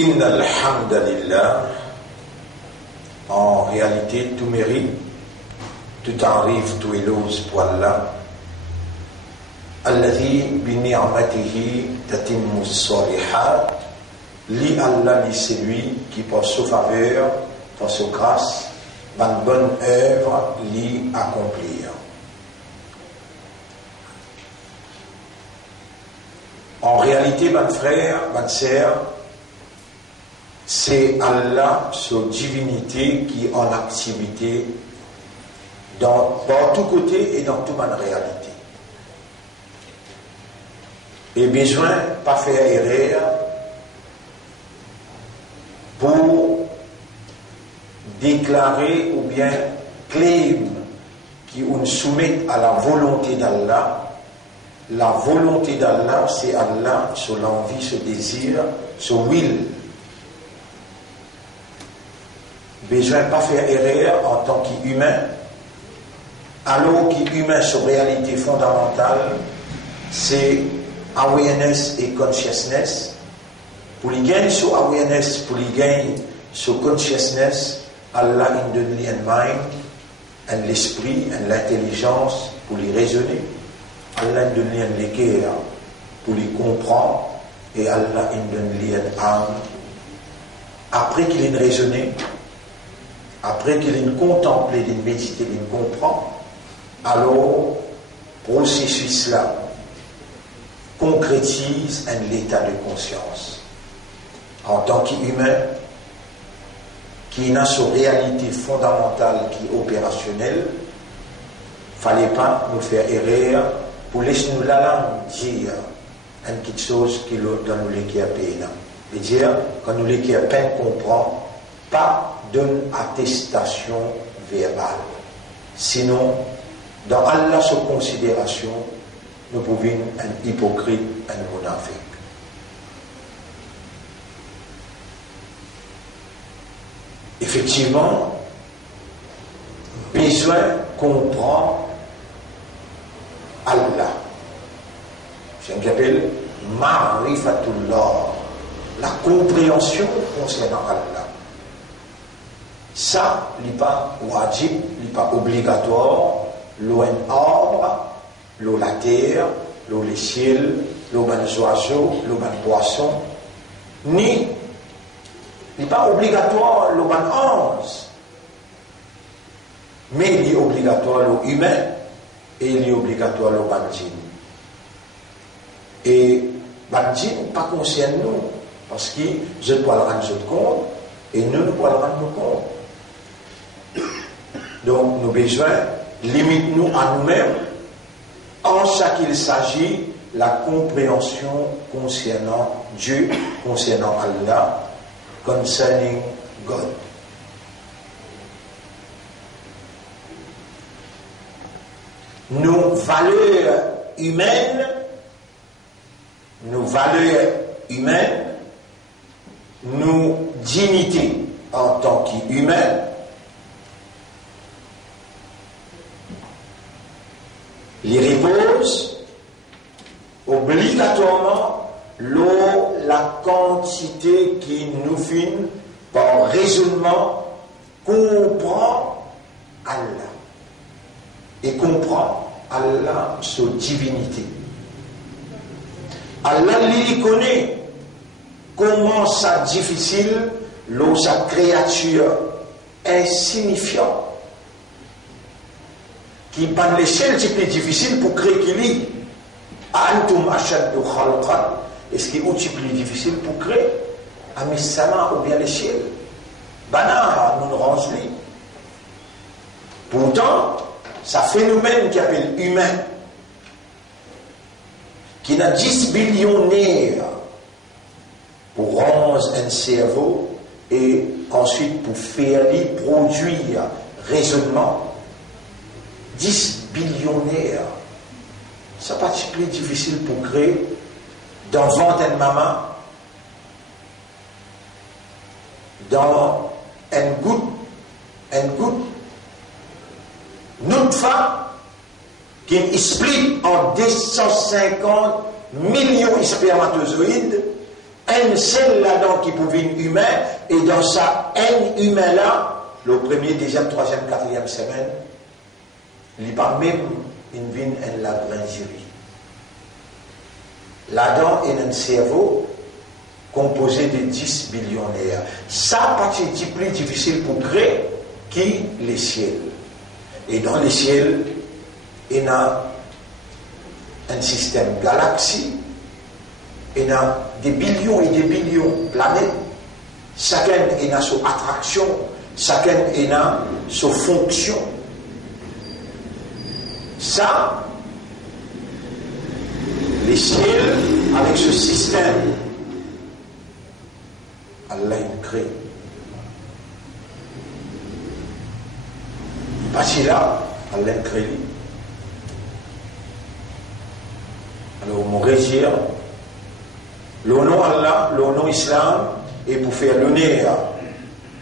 Inna alhamdulillah, en réalité, tout mérite, tout arrive, tout éloge pour Allah. Alladhi bi ni'matihi tatimmu s-salihat. Li Allah, li c'est lui qui par sa faveur, par sa grâce, une bonne œuvre li accomplir. En réalité, mon frère, ma sœur, c'est Allah, sa divinité, qui est en activité dans tous côtés et dans toute ma réalité. Et besoin pas faire erreur pour déclarer ou bien claim qui on soumet à la volonté d'Allah. La volonté d'Allah, c'est Allah, sur l'envie, ce désir, ce will. Besoin pas faire erreur en tant qu'humain, alors qu'humain, sur réalité fondamentale, c'est awareness et consciousness. Pour les gagner sur awareness, pour les gagner sur consciousness, Allah in donne un mind, un l'esprit, un l'intelligence pour les raisonner. Allah in donne un l'équerre pour les comprendre, et Allah in donne un âme. Après qu'il ait raisonné, après qu'il ait contemplé, qu'il ait médité, qu'il ait comprend, alors processus là concrétise un état de conscience en tant qu'humain qui n'a sa réalité fondamentale qui est opérationnelle. Fallait pas nous faire erreur pour laisser nous la langue dire quelque chose qui dans nous l'équipe à peine. Et dire quand nous l'équipe à peine comprend, pas d'une attestation verbale. Sinon, dans Allah sa considération, nous pouvons un hypocrite, un monafique. Effectivement, besoin comprendre Allah. C'est ce qu'on appelle Ma'rifatullah, la compréhension concernant Allah. Ça, il n'est pas wajib, il n'est pas obligatoire, l'eau en ordre, l'eau la terre, l'eau les ciels, l'eau les oiseaux, l'eau les poissons, ni il n'est pas obligatoire l'eau les anges, mais il est obligatoire l'eau humain et il est obligatoire l'eau les djinn. Et les djinn pas concerne nous, parce que je dois le rendre compte et nous ne pouvons le rendre compte. Donc, nous avons besoin, limite-nous à nous-mêmes, en ce qu'il s'agit de la compréhension concernant Dieu, concernant Allah, concerning God. Nos valeurs humaines, nos dignités en tant qu'humains, les repose obligatoirement la quantité qui nous fait par raisonnement comprend Allah et comprend Allah sa divinité. Allah lui connaît comment ça difficile sa créature insignifiante qui par l'échelle c'est plus difficile pour créer qu'il y antum ashaddu khalqan, est-ce qu'il est plus difficile pour créer amisama ou bien l'échelle bana nous range lui. Pourtant ça phénomène qui appelle humain qui n'a 10 billionnaires pour rendre un cerveau et ensuite pour faire produire raisonnement. 10 billionnaires, ça pas plus difficile pour créer dans ventre de maman, dans une goutte, notre femme qui explique en 250 millions de spermatozoïdes, un seul là-dedans qui pouvait être humain, et dans sa haine humain-là, le premier, deuxième, troisième, quatrième semaine, il n'y a pas même une vie en la bringerie. Là-dedans, il y a un cerveau composé de 10 billionnaires. Ça, c'est plus difficile pour créer qui les ciels. Et dans les ciels, il y a un système galaxie, il y a des billions et des billions de planètes. Chacun a son attraction, chacun a sa fonction. Ça, les ciels, avec ce système, Allah crée. Parce que là, Allah crée. Alors, mon régir, le nom Allah, le nom Islam, et pour faire l'honneur,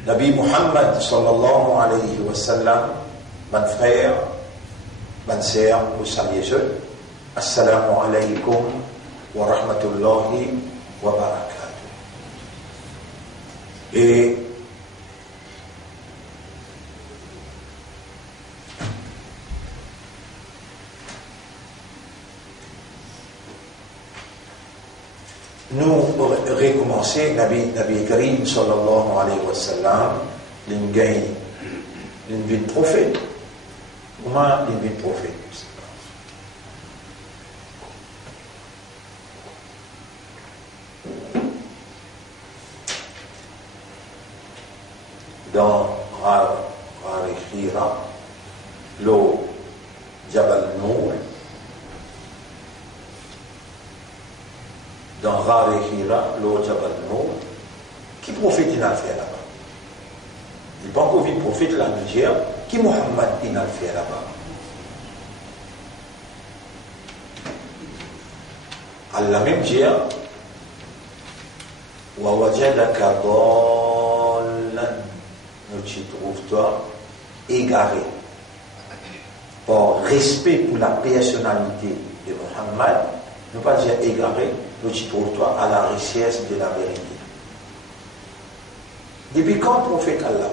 Nabi Muhammad sallallahu alayhi wa sallam, mon frère, mon sœur, vous saluez eux. Assalamu alaykum wa rahmatullahi wa barakatuh. Et nous recommencer Nabi Karim sallallahu alayhi wa sallam, l'ingay, l'invite prophète. Comment l'invite prophète? Dans Hira, l'eau Jabal Nour, dans Hira, l'eau Jabal Nour, qui prophète il a fait là-bas? Il n'y a pas encore vu prophète la Niger, qui Muhammad il a fait là-bas? Allah même dit, wa wajadaka dallan, nous t'y trouve-toi égaré. Par respect pour la personnalité de Muhammad, ne pas dire égaré, nous t'y trouve-toi à la recherche de la vérité. Depuis quand le prophète Allah?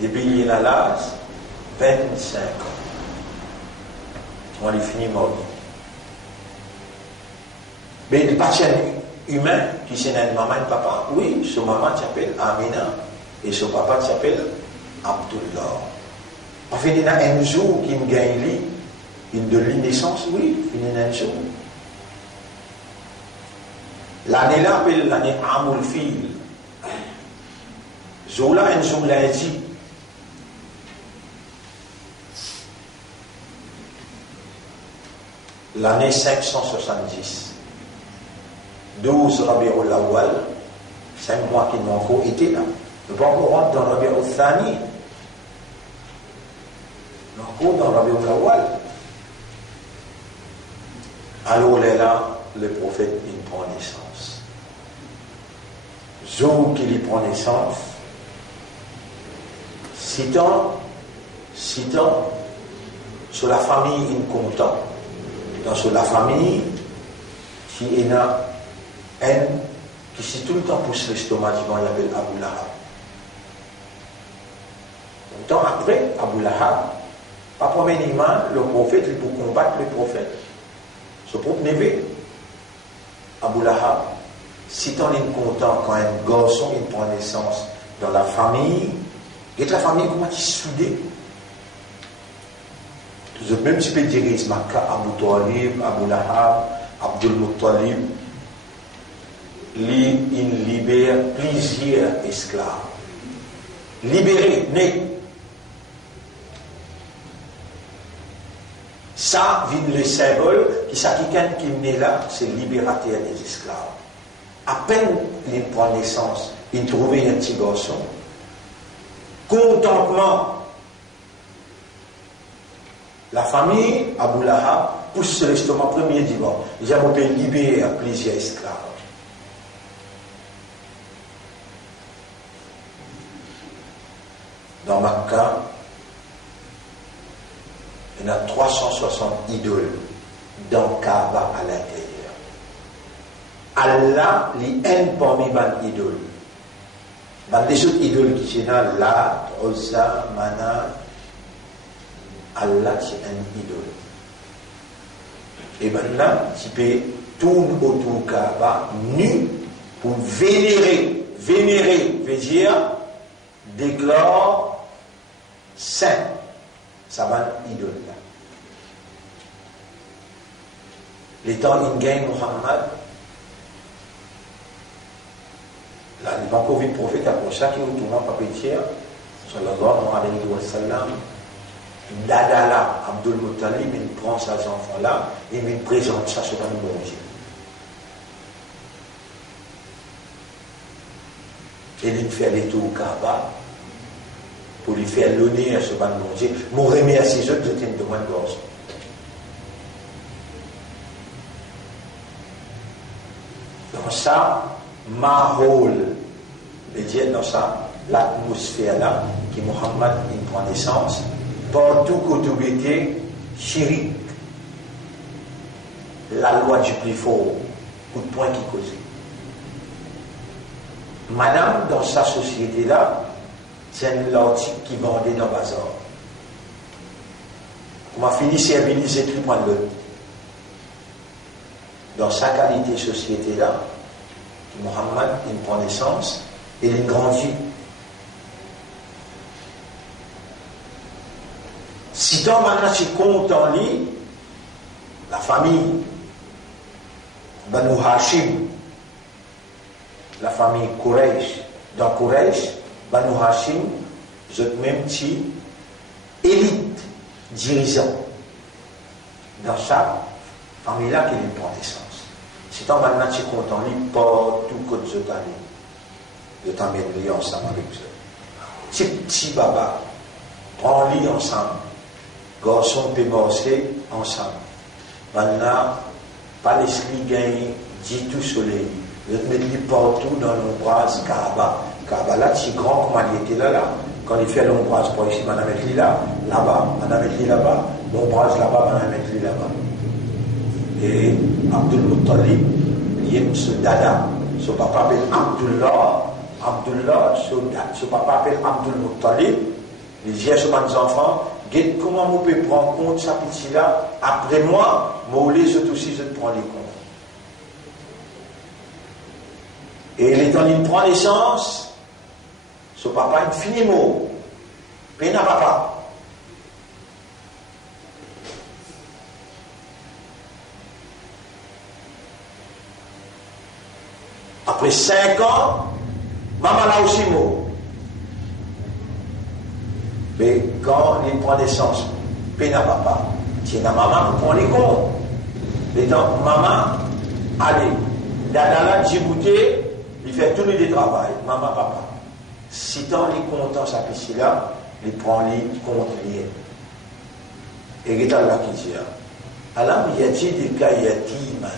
Depuis il a l'âge 25 ans. On est fini mort. Mais il pas humain qui c'est une maman et papa. Oui, son maman s'appelle Amina et son papa s'appelle Abdullah. En fait, il y a un jour qui me gagne de l'inaissance, oui, il y a un jour. L'année là appelle l'année Amul Fil. Jour là, un jour lundi. L'année 570. 12 Rabi'ul Awwal, 5 mois qui n'ont encore été là. Ne pas encore rentrer dans Rabi'ul Thani. Encore dans Rabi'ul Awwal. Alors là, le prophète il prend naissance. Jour qu'il y prend naissance, citant sur la famille il content. Dans la famille, qui est là, un qui si tout le temps pousse l'estomac, il appelle Abu Lahab. Longtemps après, Abu Lahab, pas premièrement, le prophète, il pour combattre le prophète. Ce propre neveu, Abu Lahab, si on est content quand un garçon il prend naissance dans la famille, et la famille comment il est soudée. Même si tu peux dire Ismaïl, Abu Talib, Abu Lahab, Abdul Muttalib, il libère plusieurs esclaves. Libérés, nés. Ça, vient le symbole, qui ça quelqu'un qui est né là, c'est libérateur des esclaves. À peine il prend naissance, il trouve un petit garçon. Contentement. La famille, Abu Lahab, pousse sur l'estomac premier dimanche. Ils ont libéré plusieurs esclaves. Dans Makkah, il y a 360 idoles dans Kaaba à l'intérieur. Allah li haine parmi ban idole. Ban des autres idoles qui sont là, Lat, Uzza, Mana, Allah c'est un idole. Et maintenant, tu peux tourner autour du Kaaba nu pour vénérer. Vénérer veut dire déclare saint. Ça va idole là. Les temps in gain Muhammad, là, il va encore vite prophète après ça qui est autour de papetier, sallallahu alayhi wa sallam. Dadala, Abdul Muttalib, il prend ses enfants-là et il présente ça sur le bon Dieu. Et il fait les tours au Kaaba pour lui faire l'honneur sur le bon Dieu. Mon remercie eux, je tiens de moi de gorge. Dans ça, ma rôle, veut dire dans ça, l'atmosphère-là, qui Muhammad il prend naissance. Partout qu'autorité chirik, la loi du plus fort, coup de poing qui causait. Madame, dans sa société-là, c'est une l'article qui vendait dans le bazar. On m'a fini serviliser tout le point de l'autre. Dans sa qualité société-là, Muhammad, il prend naissance et il grandit. Si tant maintenant tu comptes en lui, la famille, Banu Hashim, la famille Quraysh, dans Quraysh, Banu Hashim, vous êtes même petit élite dirigeant. Dans chaque famille-là qui lui prend naissance. Si tant maintenant tu comptes en lui, pas tout que vous êtes allé, vous t'emmènez ensemble avec eux. Petit baba, prends-lui ensemble. Garçon peut marcher ensemble. Maintenant, Palestine gagne, dit tout soleil. Vous êtes mis partout dans l'ombrage Kaaba. Kaaba là, c'est grand comme il était là. Quand il fait l'ombrage pour ici, madame est là, là-bas, madame est là-bas, l'ombrage là-bas, madame est là-bas. Et Abdul Muttalib, il aime ce dada. Son papa appelle Abdullah, son papa appelle Abdul Muttalib. Il dit à ses enfants, comment vous pouvez prendre compte de sa petite-là, après moi, moi les autres aussi, je prends les comptes. Et il est en il prend naissance, son papa, il finit mot. Pena papa. Après 5 ans, maman là aussi mot. Mais quand il prend naissance, pena papa, tiens à maman pour prendre les comptes. Et donc, maman, allez, Dadala, Djibouti, il fait tout le travail, maman, papa. Si tant les comptes sa piscine là, il prend les comptes liés. Et il est là qui dit, alors, il y a des cas yatim.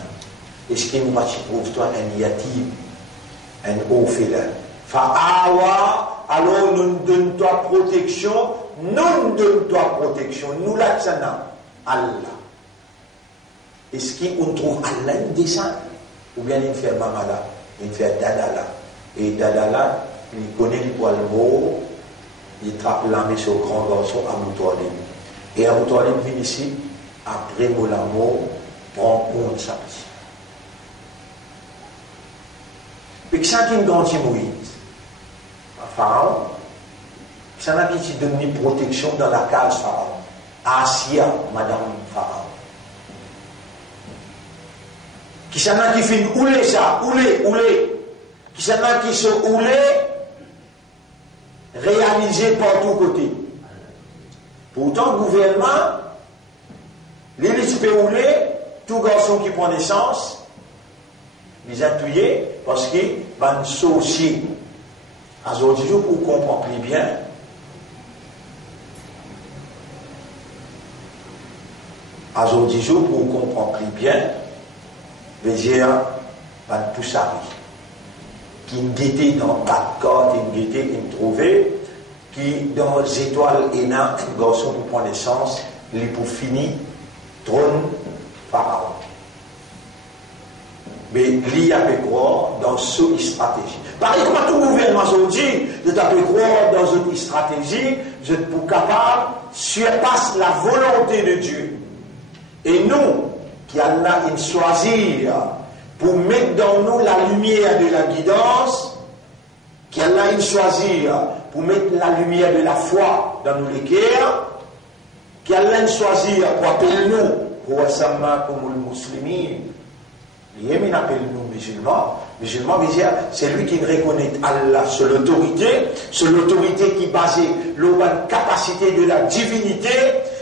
Est-ce qu'il m'a trouvé toi un yatim, un orphelin? Fa'awa, alors nous donne-toi protection, nous donne-toi protection, nous la tsana, Allah. Est-ce qu'on trouve Allah il descend? Ou bien il fait maman là, il fait dada là. Et dada là, il connaît le poil mot, il trappe la main sur le grand garçon Abu Talib. Et Abu Talib vient ici, après Moulamo, prend compte ça. Et que ça qui me grandit Moïse. Pharaon, ça n'a qui donne une protection dans la case Pharaon. Asia, Madame Pharaon. Qui ça n'a qui fait ouler ça, ouler. Qui ça n'a qui se ouler, réalisé par tous côtés. Pourtant, le gouvernement, l'élite peut ouler, tout garçon qui prend naissance, les a tués parce qu'ils vont saucer. Aujourd'hui, pour comprendre plus bien, aujourd'hui, pour comprendre plus bien, veut dire, van poussari, qui guettait dans 4 cordes, qui guettait, qui trouvait, qui dans les étoiles énormes, un garçon pour prendre naissance, il pour finir, trône, pharaon. Mais il y a croire dans cette stratégie. Pareil comme tout gouvernement saoudien, de taper croire dans une stratégie, vous êtes pour capable de surpasser la volonté de Dieu. Et nous, qui allons choisir pour mettre dans nous la lumière de la guidance, qui allons choisir pour mettre la lumière de la foi dans nos cœurs, qui allons choisir pour appeler nous, pour Wasamma comme les musulmans. Yémen appelle nous musulmans. Musulmans, c'est lui qui reconnaît Allah sur l'autorité qui est basée sur la capacité de la divinité.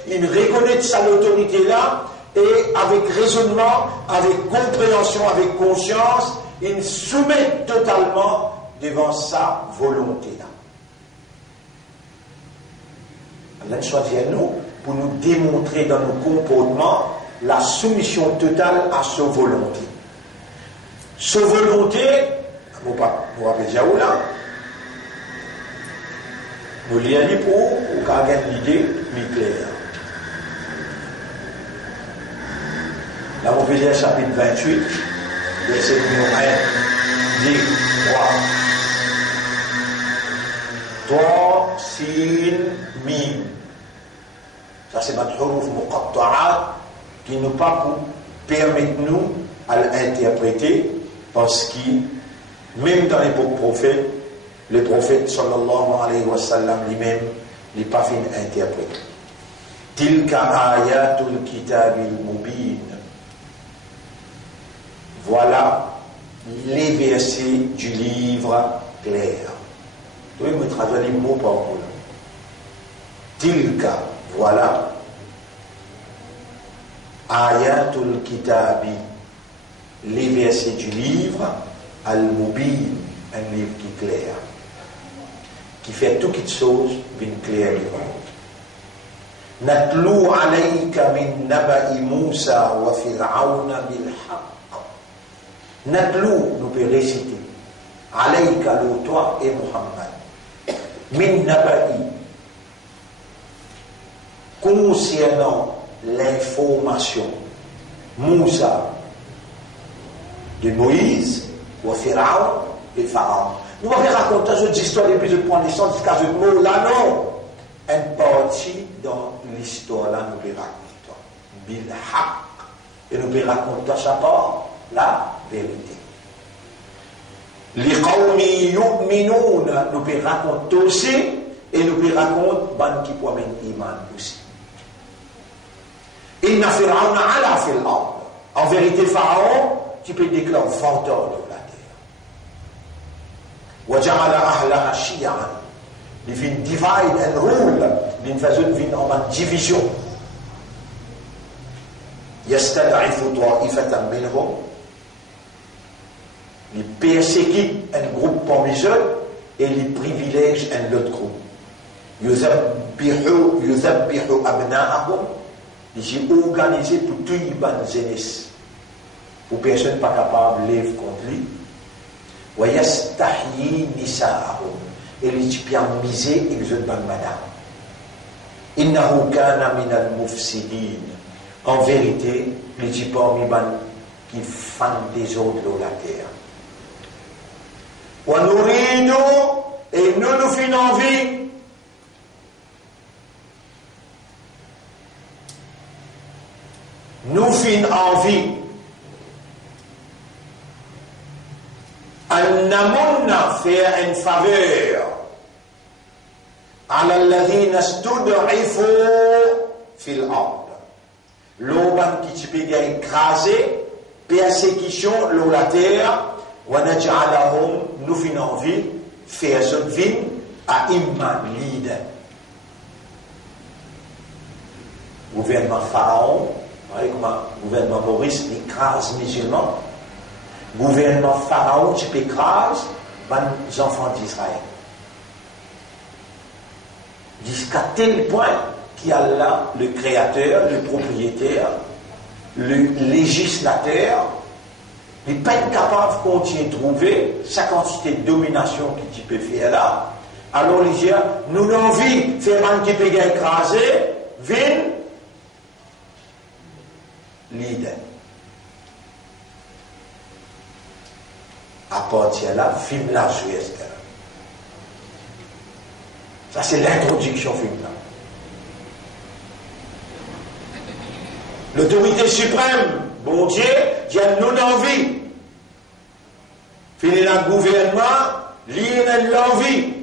Il reconnaît sa autorité là et avec raisonnement, avec compréhension, avec conscience, il soumet totalement devant sa volonté là. Allah choisit nous pour nous démontrer dans nos comportements la soumission totale à sa volonté. Sa volonté, vous rappelez déjà où là, nous lisons pour avoir une idée plus claire. Là, vous lire chapitre 28, verset numéro 1, dit 3. Toi, sin, mim. Ça, c'est notre huruf muqatta'at qui nous pas pour permettre nous à l'interpréter. Parce que, même dans l'époque prophète, le prophète sallallahu alayhi wa sallam lui-même n'est pas fait interpréter. Tilka ayatul kitabil mubin. Voilà les versets du livre clair. Vous pouvez me traduire les mots par mot. Tilka, voilà. Ayatul kitabi. Les versets du livre, Al-Mubin, un livre qui est clair, qui fait toutes les choses bien claires du monde. Natlou alayka min naba'i Moussa wa Fir'auna bil haqq. Natlou, nous pouvons réciter, alayka, toi et Muhammad, min naba'i, concernant l'information, Moussa, de Moïse, ou Pharaon et Pharaon. Nous allons raconter cette histoire depuis le point de naissance jusqu'à ce mot là, non. Une partie dans l'histoire là, nous allons raconter. Bil haq. Et nous allons raconter sa part, la vérité. Les qawmi yu'minoun, nous allons raconter aussi, et nous allons raconter ban qui promène iman aussi. Inna Pharaon ala fil ard. En vérité, Pharaon, tu peux déclarer venteur de la terre. وَجَعَلَ أَهْلَهَا شِيَعًا. Il fait une divide and rule. Il fait une division. يَسْتَدْعِفُ طَائِفَةً مِنْهُمْ. Il persécute un groupe parmi eux et il privilège un autre groupe. يُذَبِّحُ أَبْنَاءَهُمْ. Il est organisé pour tout le monde jeunesse. Ou personne pas capable de vivre contre lui. وَيَسْتَحْيِي نِسَاءَهُمْ. Et les typiens misés, ils ont ban madame. إِنَّهُ كَانَ مِنَ الْمُفْسِدِينَ. En vérité, les typiens qui font des autres de la terre. وَنُرِيدُ. Et nous faisons envie. Nous faisons envie. أن نمن faire une faveur على الذين استضعفوا في الأرض. L'homme qui peut écraser, persécution, la terre, ونجعلهم nous faisons envie, faire cette vie à imman leader. Gouvernement Pharaon, gouvernement Maurice écrase musulmans. Gouvernement Pharaon, tu peux écraser les enfants d'Israël. Jusqu'à tel point qu'il y a là le créateur, le propriétaire, le législateur, il n'est pas capable de continuer de trouver sa quantité de domination que tu peux faire là. Alors il dit, nous avons envie de faire un petit peu écraser, viens, leader. À partir de là, film là, joué Esther. Ça, c'est l'introduction film là. L'autorité suprême, bon Dieu, Dieu nous envie. Fini le gouvernement, lié l'envie.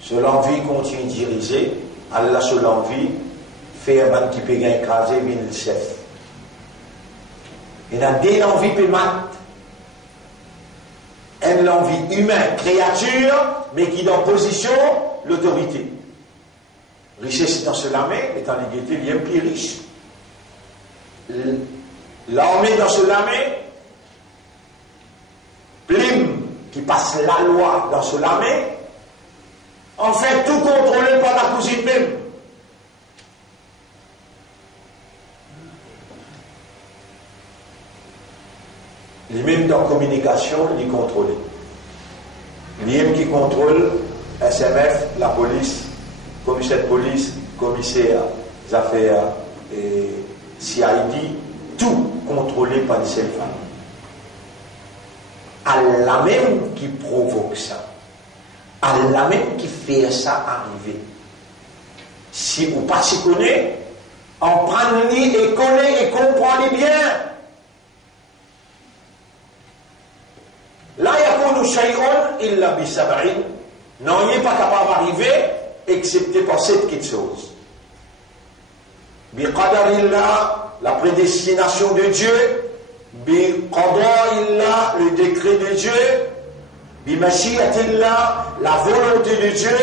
Sur l'envie continue de diriger, Allah sur l'envie, fait un ban qui peut écraser, bien le chef. Il y a des envies qui mat. Elle l'envie humaine, créature, mais qui est en position l'autorité. Richesse dans cela main, étant l'égalité, il y a un plus riche. L'armée dans cela main, Plim qui passe la loi dans cela main, en fait tout contrôlé par la cousine même. Les mêmes dans la communication, les contrôlés. Les mêmes qui contrôlent SMF, la police, commissaire de police, commissaire des affaires et CID, tout contrôlé par les seules femmes. Allah même qui provoque ça. Allah même qui fait ça arriver. Si vous ne pas s'y connaissez, en prenez et connaissez et comprenez bien. La yakunu shay'un illa bi sab'in. Non, il n'est pas capable d'arriver excepté par 7 petites choses. Bi qadarillah, la prédestination de Dieu. Bi qada'illah, le décret de Dieu. Bi mashiatillah, la volonté de Dieu.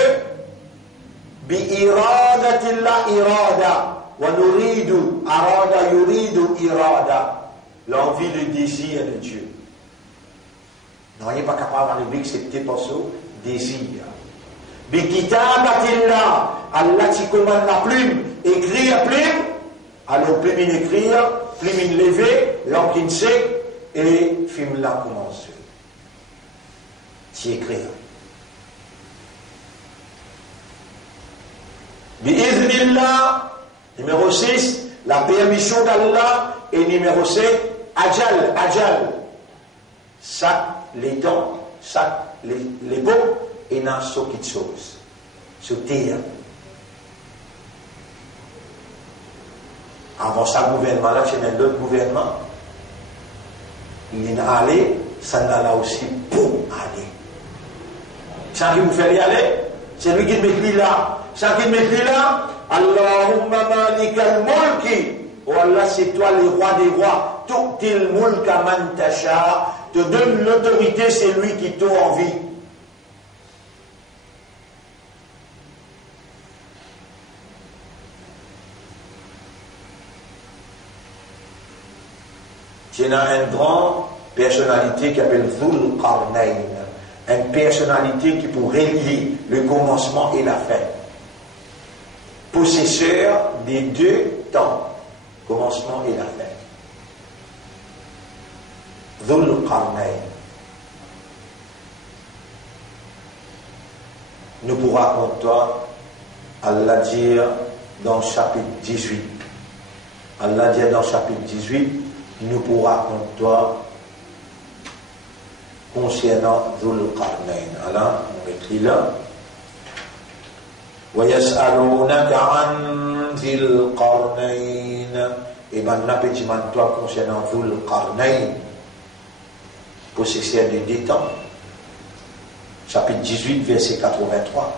Bi iradatillah, irada. Wa nuridu, arada yuridu irada. L'envie, le désir de Dieu. Non, il n'est pas capable d'arriver excepté par ce désir. Bi kitabatillah, Allah qui commande la plume, écrit la plume, alors plume in écrire, plume in lever, l'encre sec, et film là commence. Tu écris. Bi iznillah, numéro 6, la permission d'Allah, et numéro 7, ajal. Ça, les dents, ça, les beaux, et dans ce qui est chose. Ce terre. Avant ça, gouvernement là, c'est un autre gouvernement. Il est allé, ça n'a là aussi pour aller. Ça qui vous fait y aller, c'est lui qui met lui là. Ça qui met lui là, Allahumma malikal mulki. Oh Allah, c'est toi le roi des rois. Tu'til mulka man tasha. Te donne l'autorité, c'est lui qui t'a envie. Il y a une grande personnalité qui s'appelle Dhul Qarnayn. Une personnalité qui pourrait relier le commencement et la fin. Possesseur des deux temps, commencement et la fin. Dhul Qarnayn. Nous pourra contre toi, Allah dire dans le chapitre 18. Allah dit dans le chapitre 18, nous pourra contre toi concernant Dhul Qarnayn. Alors, on écrit là. وَيَسْأَلُونَكَ عَنْ ذِي الْقَرْنَيْنِ. Et maintenant, petit toi concernant Dhul Qarnayn, possesseur de deux temps. Chapitre 18, verset 83.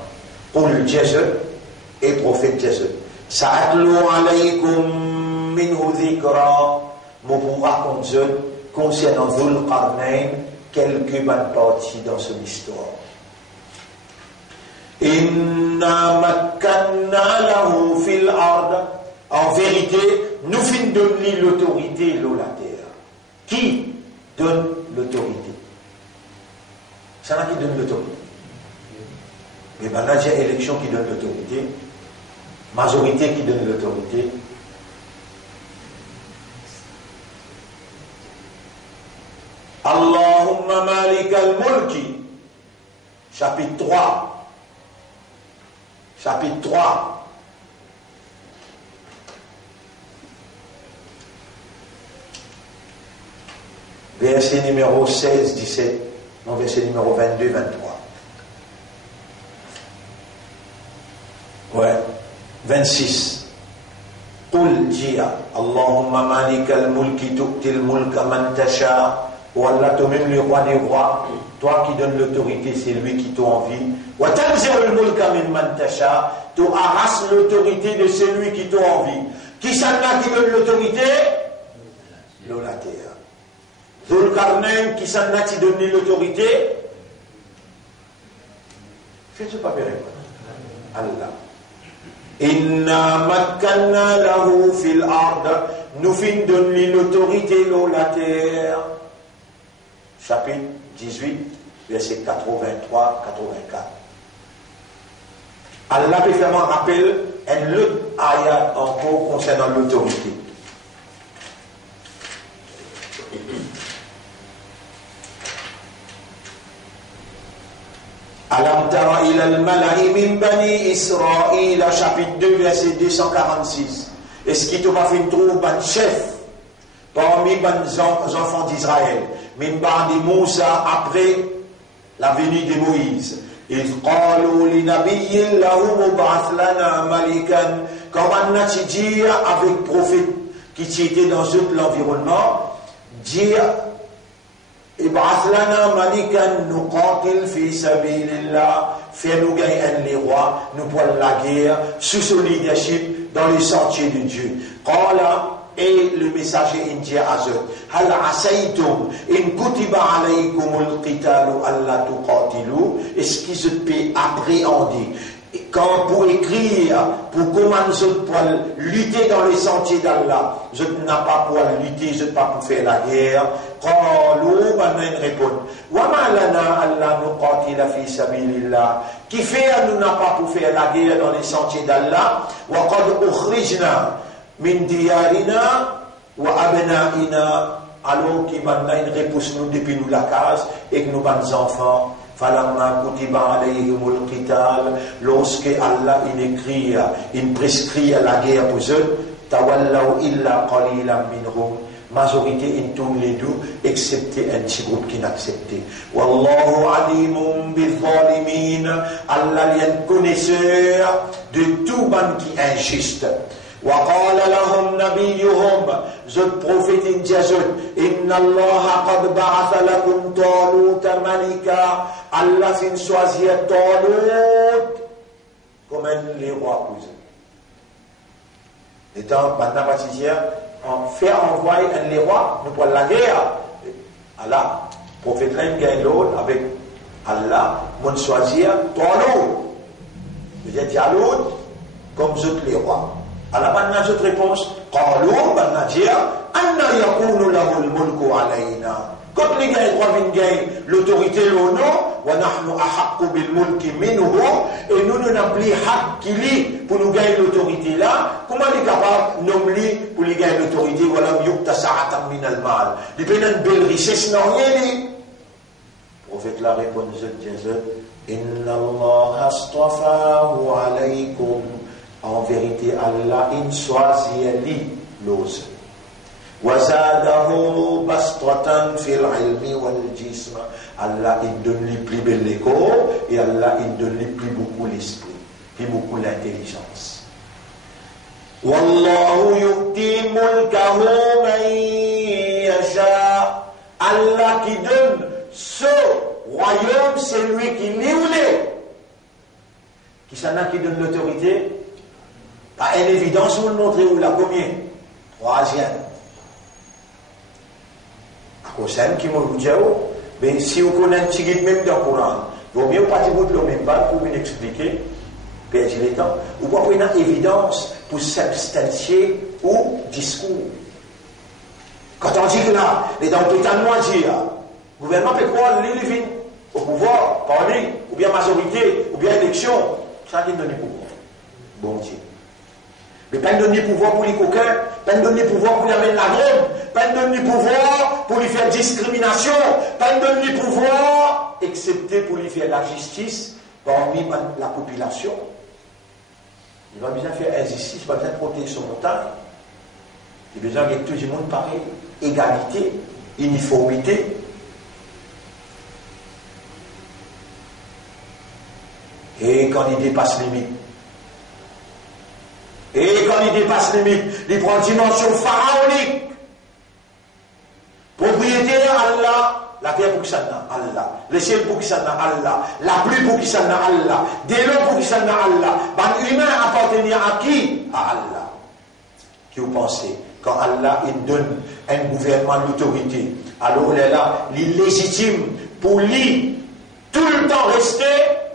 Pour le Jésus et prophète Jésus. Sa'atlu alaykum minhu dhikra. Mon pour raconter concernant Dhul Qarnayn quelques bonnes parties dans son histoire. Inna makkanna lahu fil ard. En vérité, nous finissons de donner l'autorité de la terre. Qui donne l'autorité? C'est là qui donne l'autorité. Mais maintenant, il y a élection qui donne l'autorité, majorité qui donne l'autorité. Allahumma malik al-mulki. Chapitre 3. Chapitre 3. Verset numéro 16, 17, non, verset numéro 22, 23. Ouais, 26. قل جيا اللهم مالك الملك تؤتي الملك من تشاء والله toi-même le roi des rois, toi qui donnes l'autorité, c'est lui qui t'a envie. وتنزع الملك ممن تشاء, tu arraches l'autorité de celui qui t'a envie. Qui s'en qui donne l'autorité? La terre. Zulkarnain, qui s'en a qui donne l'autorité? Je ne sais pas bien répondre. Allah. Inna makkanna lahu fil ard, nous fin donner l'autorité dans la terre. Chapitre 18, verset 83-84. Allah peut faire un rappel, un autre ayat encore concernant l'autorité. Alam tara ila al-mala'i min bani Israël, chapitre 2, verset 246. Est-ce qu'il t'a fait trouver un chef parmi les enfants d'Israël, min ba'di Moussa, après la venue de Moïse? Ils qalu li nabiyyin lahu mub'ath lana malikan, comme on a dit avec prophète qui était dans tout l'environnement, dire ib'ath lana malikan nuqatil fi sabilillah, fais-nous gagner les rois, nous prenons la guerre sous son leadership dans les sentiers de Dieu. Qala, et le messager indien a dit hal asaytum in kutiba alaykumul qitalu alla tuqatilu, est-ce qu'ils se peut appréhender quand pour écrire, pour commencer pour lutter dans les sentiers d'Allah, je n'ai pas pour lutter, je n'ai pas pour faire la guerre. Qalu, maintenant répond wa ma lana alla nuqatila fi sabilillah, qui fait nous n'a pas pour faire la guerre dans les sentiers d'Allah, wa qad ukhrijna min diyarina wa abna'ina, alors qui maintenant repousse nous depuis nous la case et que nous bons enfants. Falamma kutiba alayhimul qital, lorsque Allah écrit, il prescrit la guerre pour eux, tawallaw illa qalilan minhum, majorité in tous les deux, excepté un petit groupe qui n'acceptait. Wallahu alimun bil-zalimin, Allah est un connaisseur de tout ban qui est injuste. وقال لهم نبيهم, ذو prophète جزد, إن الله قد بعث لكم طالوت ملكا, Allah fin choisir Talut comme un les rois pour eux. Étant maintenant baptisé, on fait envoyer un les rois, nous pour la guerre. Allah, prophète gagne l'autre avec Allah, on choisir Talut. Vous êtes Talut comme toutes les rois. Alors maintenant, cette réponse, قالوا maintenant dire, أن يكون له الملك علينا. Quand les gars viennent l'autorité au nom, ونحن أحق بالملك منه, et nous n'avons plus haq qui lit pour nous gagner l'autorité là, comment les capables nommer pour les gagner l'autorité, voilà, يؤت سعة من المال. Il peut y avoir une belle richesse, non rien. Le prophète la répond, Inna Allah astafahu alaykum. En vérité, Allah in choisit l'ose. Wazadahu bastratan fil ilmi wal jism. Allah il donne les plus belles les corps et Allah il donne les plus beaucoup l'esprit, plus beaucoup l'intelligence. Wallahu yu'ti mulkahu man yasha. Allah qui donne ce royaume, c'est lui qui l'y voulait. Qui s'en a qui donne l'autorité? À une évidence, vous le montrez où la combien? Troisième. À cause qui m'a dit, mais si vous connaissez un petit guide même dans le Coran, il vaut mieux pas de le même pas pour vous expliquer, perdre le temps, ou pas pour une évidence pour s'abstancier au discours. Quand on dit que là, les dents totalement dire, le gouvernement peut croire les livres au pouvoir, parler, ou bien majorité, ou bien élection, ça qui donne le pouvoir. Bon Dieu. Mais pas de donner pouvoir pour les coquins, pas de donner pouvoir pour lui amener la grève, pas de donner pouvoir pour lui faire discrimination, pas de donner pouvoir, excepté pour lui faire la justice parmi la population. Il va bien faire injustice, il va bien protéger son montagne. Il a besoin que tout le monde pareil, égalité, uniformité. Et quand il dépasse limite, il prend une dimension pharaonique. Propriétaire, Allah. La terre pour qui ça n'a Allah. Le ciel pour qui ça n'a Allah. La pluie pour qui ça n'a Allah. Des l'eau pour qui ça n'a Allah. Ben, humain appartenir à qui? À Allah. Qui vous pensez? Quand Allah il donne un gouvernement l'autorité, alors il est là, l'illégitime pour lui, tout le temps rester,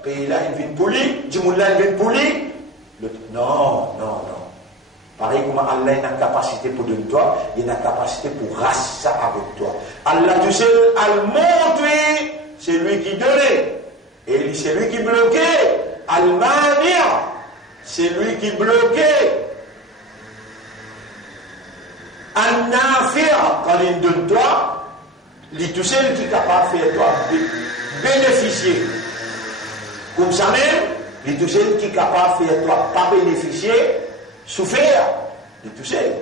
pays là il vient pour lui, du monde là il vient pour lui. Non. Pareil comme Allah a une capacité pour donner toi, il a une capacité pour raser ça avec toi. Allah tout seul, al montre, c'est lui qui donnait. Et c'est lui qui bloquait. Al-Mania, c'est lui qui bloquait. Al-Nafir, quand il donne toi, il tout seul qui est capable de faire toi bénéficier. Comme ça même, il tout seul qui est capable de faire toi pas bénéficier, souffrir, il tout seul.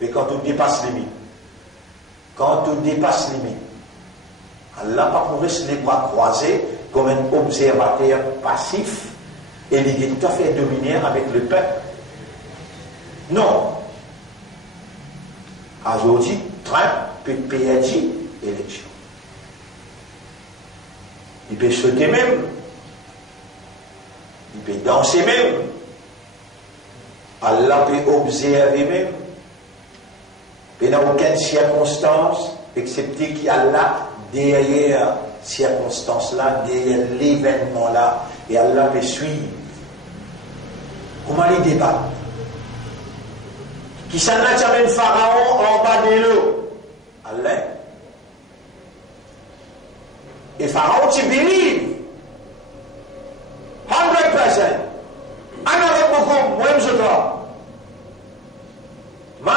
Mais quand on dépasse les limites, Allah pas pour rester les bras croisés comme un observateur passif et il est tout à fait dominé avec le peuple. Non. Aujourd'hui, Trump peut payer l'élection. Il peut sauter même. Il peut danser même. Allah peut observer même. Il n'y a aucune circonstance, excepté qu'il y a là, derrière circonstance-là, derrière l'événement-là, et Allah peut suivre. Comment les débattre? Qui s'en a jamais Pharaon en bas de l'eau? Allah. Et Pharaon, tu believe. 100%. Alors, beaucoup, moi, je dois. Ma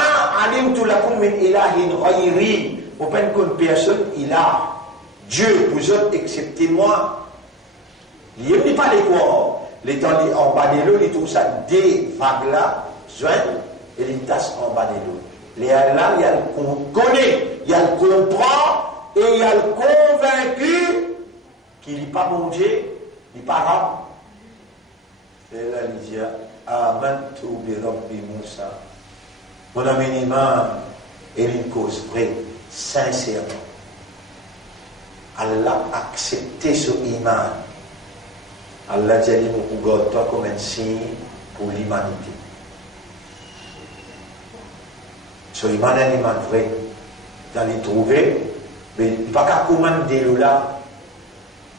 alimtu lakum min ilahin ghayri. Aucune personne, il a Dieu, vous autres, excepté moi. Il n'y a pas les quoi. Les temps en bas de l'eau, il trouve ça des vagues là, joignent, et il tasse en bas de l'eau. Les là, il y a le connaît, il y a le comprend, et il y a le convaincu qu'il n'est pas bon Dieu, il n'est pas rare. Et là, il dit, Amantu bi Rabbi Moussa. Mon ami Iman, et une cause vraie, sincèrement. Allah a accepté ce iman. Allah dit, nous regarde toi comme un signe pour l'humanité. Ce iman est un iman vrai. Dans les trouver, mais pas qu'à commander là,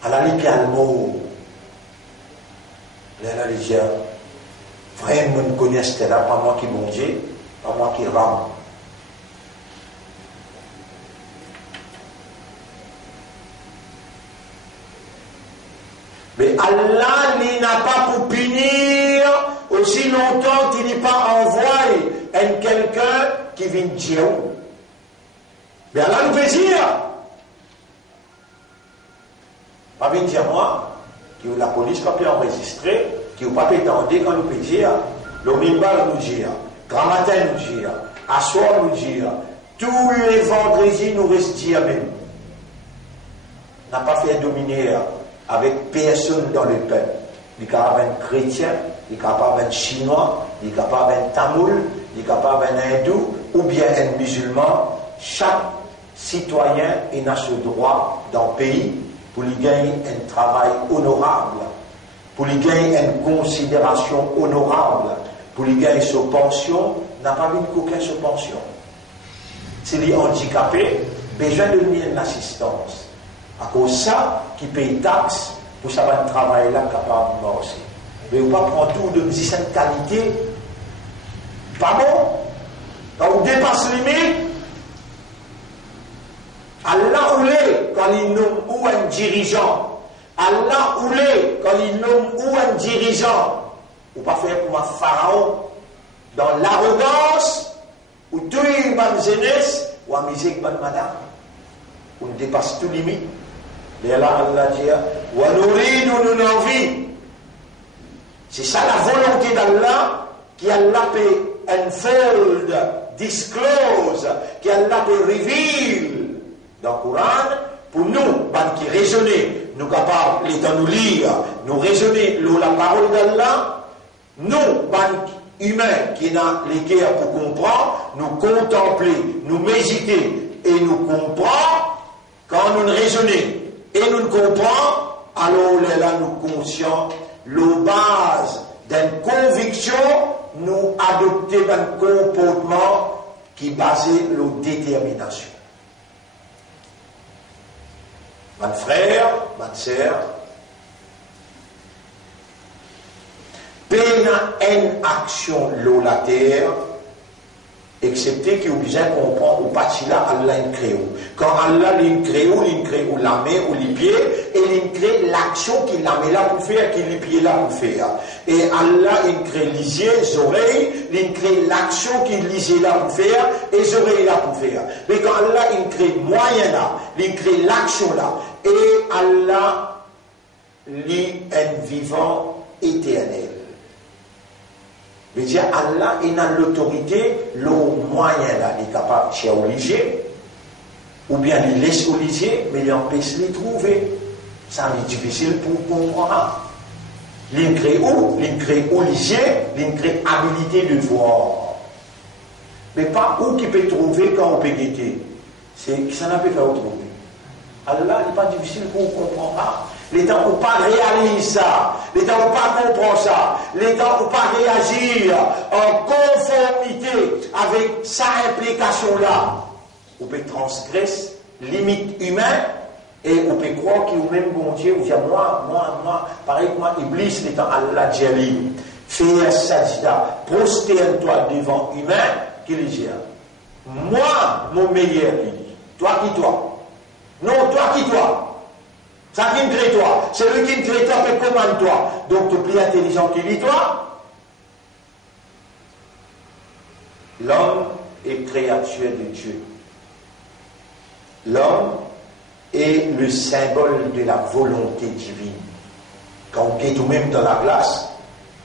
à la limite, à le mot. Là, il dit, vraiment, nous connaissons là, pas moi qui bon Dieu, pas moi qui rame. Mais Allah il n'a pas pour punir aussi longtemps qu'il n'est pas envoyé à quelqu'un qui vient dire. Mais Allah nous fait dire. Pas venir dire moi, que la police n'a pas pu enregistrer, qui n'a pas pu attendre quand nous peut dire, le Mimbar nous dit, grand matin nous dit, à soir nous dit, tous les vendredis nous reste dire même. N'a pas fait dominer avec personne dans le peuple. Il est capable d'être chrétien, il est capable d'être chinois, il est capable d'être tamoul, il est capable d'être hindou, ou bien un musulman. Chaque citoyen a ce droit dans le pays pour lui gagner un travail honorable, pour lui gagner une considération honorable, pour lui gagner sa pension, n'a pas vu qu'aucune sa pension. S'il est handicapé, besoin de donner une assistance. À cause de ça, qui paye taxe pour savoir travailler là capable de aussi. Mais on ne va pas prendre tout de cette qualité. Pas bon? Quand on dépasse les limites, Allah oulé quand il nomme ou un dirigeant. Allah oulé quand il nomme ou un dirigeant. On ne va pas faire comme un pharaon dans l'arrogance ou tout une bonne jeunesse ou un misère bonne madame. On dépasse tout limite. Et là, Allah dit, wa nourrit nous envie. C'est ça la volonté d'Allah qui Allah peut unfold disclose, qu'Allah te révèle dans le Coran, pour nous, qui raisonner, nous capables de nous lire, nous raisonner la parole d'Allah, nous, humains qui ont les cœurs pour comprendre, nous contempler, nous méditer et nous comprendre, quand nous raisonnons et nous comprenons, alors là nous conscients, la base d'une conviction, nous adopter un comportement qui est basé sur la détermination. Mon frère, ma sœur, peine une action la terre, excepté qu'il est obligé de comprendre ou pas si là Allah crée. Quand Allah crée la main ou les pieds, et il crée l'action qu'il la met là pour faire, qu'il les pieds là pour faire. Et Allah crée les yeux, les oreilles, il crée l'action qu'il les yeux là pour faire, et les oreilles là pour faire. Mais quand Allah crée le moyen là, il crée l'action là, et Allah est un vivant éternel. Je veux dire, Allah est dans l'autorité, le moyen là, il est capable de obligé, ou bien il laisse obligé, mais il empêche de les trouver. Ça est difficile pour comprendre. Il crée où? Il crée obligé, il crée habilité de voir. Mais pas où qu'il peut trouver quand on peut guetter. C'est ça n'a pas fait trouver. Allah n'est pas difficile pour comprendre. Les temps où pas réaliser ça, les temps où pas comprendre ça, les temps où pas réagir en conformité avec sa implication-là, on peut transgresser limite humaine et on peut croire qu'il est même bon Dieu, ou dire moi, pareil que moi, Iblis, les temps Allah Djali, fais un sajda, prosterne-toi devant humain, qu'il dit moi, mon meilleur, il dit, toi qui toi. Non, toi qui toi. Ça qui me crée toi. Celui qui me crée toi peut commande toi. Donc tu es plus intelligent qu'il dit toi. L'homme est créature de Dieu. L'homme est le symbole de la volonté divine. Quand vous êtes vous-même dans la glace,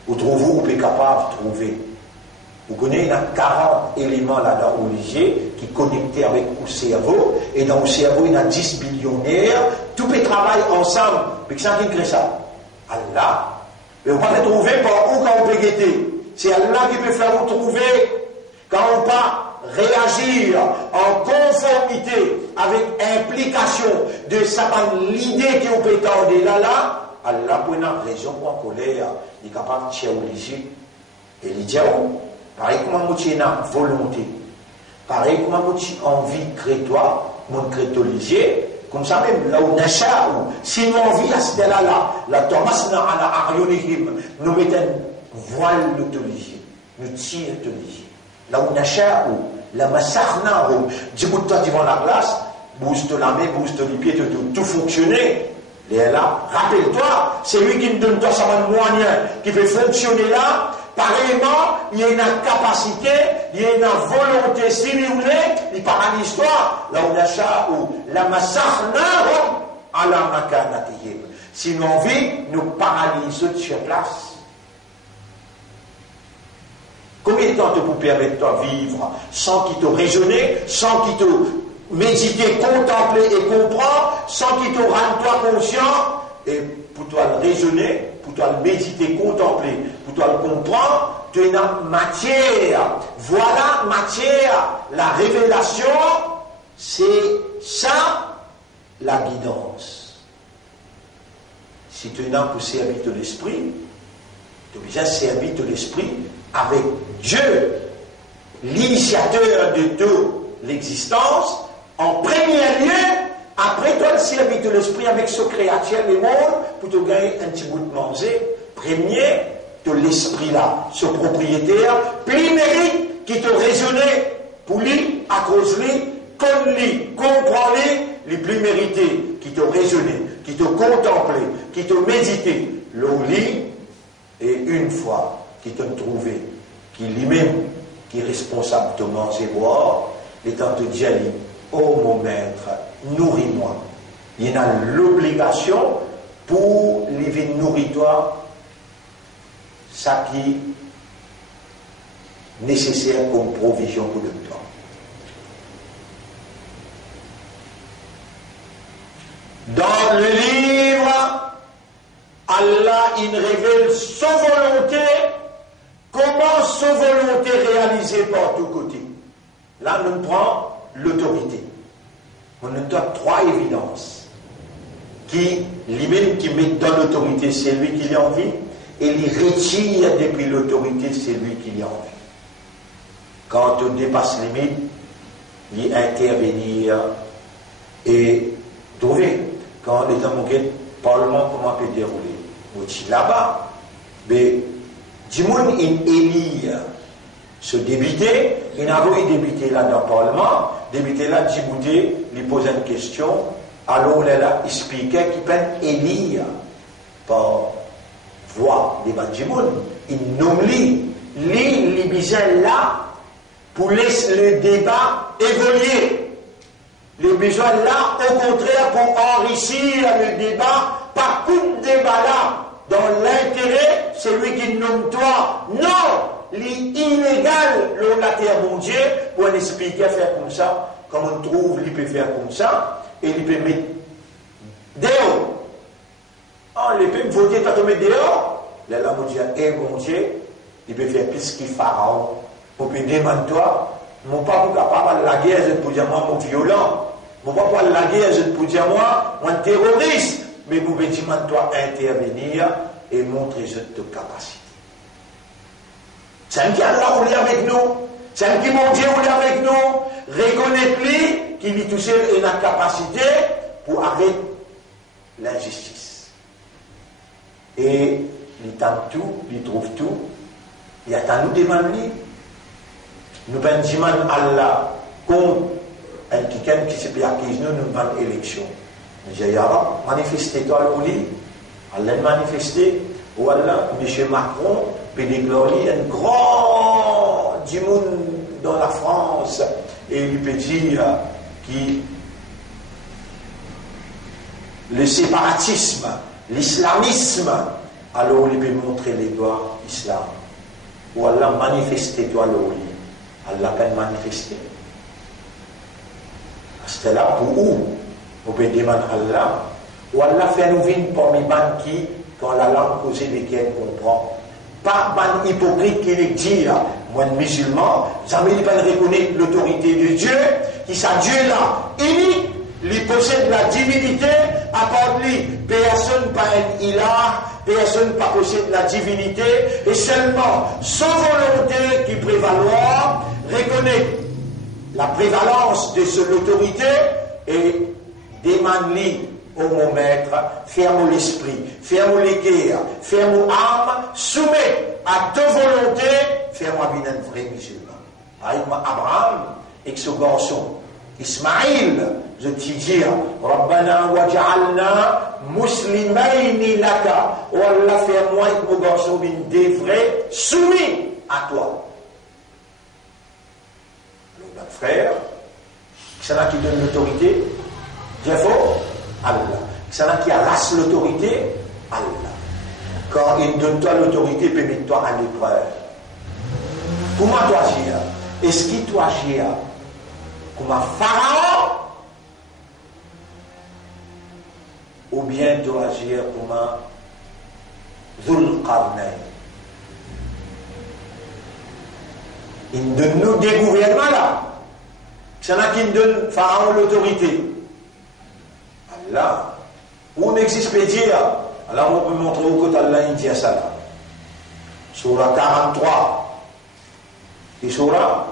vous trouvez, vous êtes capable de trouver. Vous connaissez, il y a 40 éléments là-dedans obligés qui connectés avec le cerveau. Et dans le cerveau, il y a 10 millionnaires. Tout peut travailler ensemble. Mais qui qui crée ça? Allah. Mais on va le trouver par où quand on peut guetter. C'est Allah qui peut faire vous trouver. Quand on va réagir en conformité avec implication de sa l'idée qu'on peut tendre là, Allah, pour une raison ou en colère, il est capable de tirer obligé. Et il dit, pareil comme tu as une volonté, pareil comme tu as envie de créer toi, mon crétolisier, comme ça même, là où Nacha, si nous envie à ce là, la Thomas n'a à la Arionihim, nous mettons voile l'autolisier, nous tirons l'autolisier. Là où Nacha, la Massarna, du bout de toi devant la glace, booste la main, booste les pieds, tout fonctionner. Et là, rappelle-toi, c'est lui qui nous donne toi ça moyen qui fait fonctionner là. Pareillement, il y a une capacité, il y a une volonté, si vous voulez, il paralyse toi. Là où la massacre à la makanatihim. Si nous envie, nous paralysons sur place. Combien de temps te peut permettre de vivre sans qu'il te raisonner, sans qu'il te méditer, contempler et comprendre, sans qu'il te rende toi conscient, et pour toi le raisonner, pour toi le méditer, contempler, pour toi le comprendre, tu es dans matière. Voilà matière. La révélation, c'est ça, la guidance. Si tu es dans pour servir de l'esprit, tu es bien servir de l'esprit avec Dieu, l'initiateur de toute l'existence, en premier lieu, après toi le servir de l'esprit avec ce créateur du monde, pour te gagner un petit bout de manger, premier de l'esprit là, ce propriétaire, plus mérite qui te raisonnait pour lui, à cause lui, comme lui, comprend lui, les plus mérités, qui te raisonnait, qui te contemplait, qui te méditait, le lit, et une fois qui te trouvait, qui lui-même, qui est responsable de manger et boire, étant te dire, oh mon maître, nourris-moi. Il y a l'obligation pour les nourrir toi, ça qui nécessaire comme provision pour le temps. Dans le livre, Allah il révèle sa volonté, comment sa volonté réalisée par tous côtés. Là, nous prenons l'autorité. On nous donne trois évidences qui, lui-même qui met dans l'autorité, c'est lui qui l'a envie, et il retire depuis l'autorité, c'est lui qui l'a envie. Quand on dépasse les limites, il intervenir et trouver. Quand les hommes ont le Parlement, comment peut dérouler? Aussi là-bas, mais du monde, il élit ce député, il n'a pas député là dans le Parlement, député là, Djibouti, il pose une question, alors il a expliqué qu'il peut élire par voix des Djibouti, il nomme les besoins là pour laisser le débat évoluer. Les besoins là, au contraire, pour enrichir le débat, pas tout débat là, dans l'intérêt, c'est lui qui nomme toi. Non! L'illégal, la terre mon Dieu, pour expliquer faire comme ça, comme on trouve, il peut faire comme ça, et il peut mettre dehors. Ah, il peut voter quand on met dehors. Là, mon Dieu, mon Dieu, il peut faire plus qu'il Pharaon. On peut demander toi, mon papa n'est capable de la guerre, je peux dire moi, mon violent. Mon papa de la guerre, je peux dire moi, mon terroriste. Mais vous pouvez dire toi intervenir et montrer cette capacité. C'est un qui Allah où il est avec nous. C'est un qui mon Dieu où il est avec nous. Reconnaître-lui qu'il est tout seul et la capacité pour arrêter l'injustice. Et il tente tout, il trouve tout. Il attend nous demander. Nous pensons Allah contre quelqu'un qui s'est acquis nous dans l'élection. J'ai dit, manifestez-toi au lit. Allah manifesté. Ou Allah, M. Macron, peut déclarer un grand du monde dans la France. Et il peut dire que le séparatisme, l'islamisme, alors il peut montrer les doigts islam. Ou Allah, manifestez-toi au lit. Allah peut manifester. C'était là pour où? On peut demander à Allah. Ou Allah fait nous venir parmi les qui, quand la langue causée desquelles comprend. Pas ban hypocrite qui les dit, moi musulman, jamais il pas reconnaître l'autorité de Dieu, qui sa Dieu là, unique, il possède la divinité, à part lui, personne pas un ilah, personne pas possède la divinité, et seulement son volonté qui prévaloir, reconnaître la prévalence de son autorité et demande-lui au mon maître, ferme l'esprit, ferme les cœurs, ferme l'âme, soumets à ta volonté, ferme-moi bien un vrai musulman. Avec Abraham et ce garçon, Ismaïl, je te dis, Rabbana waj'alna muslimayni laka, oh Allah, ferme-moi et mon garçon bien des vrais, soumis à toi. Alors, notre frère, c'est là qui donne l'autorité, Dieu faut Allah. C'est là qui arrache l'autorité, Allah. Quand il donne toi l'autorité, permets-toi à l'épreuve. Comment toi agir? Est-ce qu'il doit agir comme un pharaon? Ou bien doit agir comme un Dhul-Qarnayn? Il donne nous des gouvernements là. C'est là qui donne pharaon l'autorité. Là, où n'existe pas dire, alors on peut montrer au côté Allah il dit ça là. Surah 43. Et Surah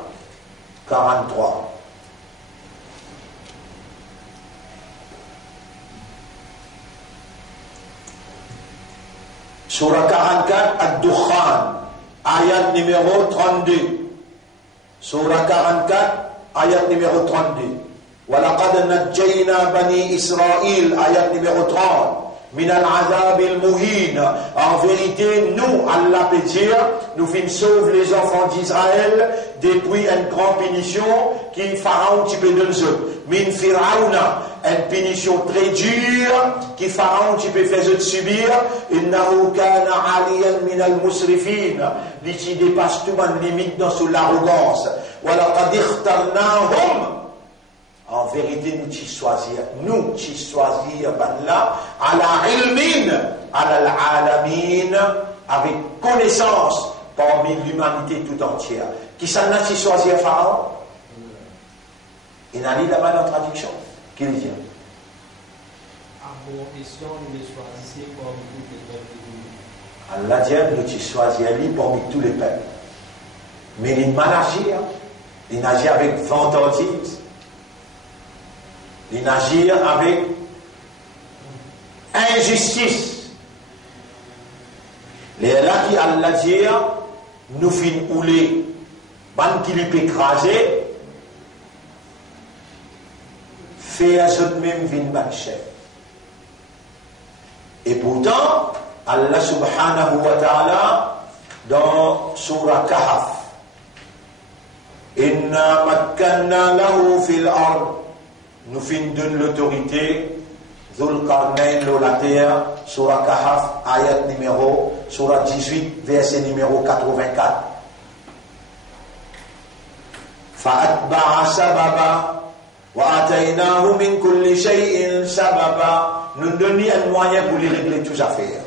43. Surah 44, Ad-Dukhan, ayat numéro 32. Surah 44, ayat numéro 32. وَلَقَدْ نَجَّيْنَا بَنِي إِسْرَائِيل, ayat numéro 30, min al-azab al-muhin. En vérité, nous, Allah peut dire, nous finissons sauver les enfants d'Israël depuis une grande punition qui Pharaon qui peut donner. Min Firaouna, une punition très dure qui Pharaon tu peux faire subir. Innahu kana aliyan min al-musrifin. Qui dépasse tout ma limite dans sous l'arrogance. Wa laqad ikhtarnahum. En vérité, nous t'y choisir ben là, ala ilmin, ala al-alamin, avec connaissance parmi l'humanité tout entière. Qui s'en a t'y choisir Pharaon? Il a dit là-bas dans la traduction. Qu'il dit? À vos questions, nous les choisissez parmi tous les peuples. Allah dit, nous t'y choisir parmi tous les peuples. Mais il mal agir. Il agit avec vantardise. Il agit avec injustice. Les là qui Allah dit, nous fin ouler, ban qui lui peut écraser, fait à eux même vin ban chef. Et pourtant, Allah subhanahu wa ta'ala, dans Surah Kahf, Inna makkanna lahu fil ard. Nous finissons l'autorité, Dhul Qarnayn, la terre, Surah Kahf, ayat numéro, Surah 18, verset numéro 84. Fa'atba'a sababa, wa ataynahu min kulli shay'in sababa. Nous donnons un moyen pour les régler toutes les affaires.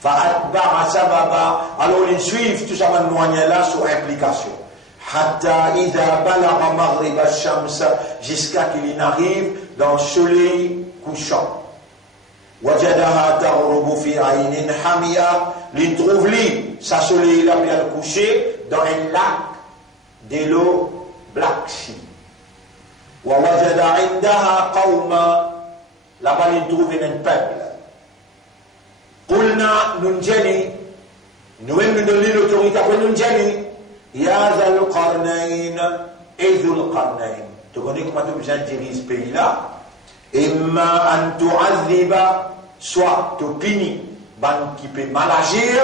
Fa'atba'a sababa, alors ils suivent tout ça, un moyen là, sur implication. Hatta idha balagha maghrib ash-shams, jusqu'à qu'il arrive dans le soleil couchant. Wajadaha taghrubu fi aynin hamiya, il trouve sa soleil là bien couché dans un lac de l'eau Black Sea. Wa wajada indaha qawma, là-bas il trouve un peuple. Qulna nunjani, nous-mêmes nous donnons l'autorité après nunjani. Ya Dhul Qarnayn et Dhul Qarnayn. Tu connais comment tu besoin de diriger ce pays-là? Imma an tu'adhiba, soit tu punis, ban qui peut mal agir,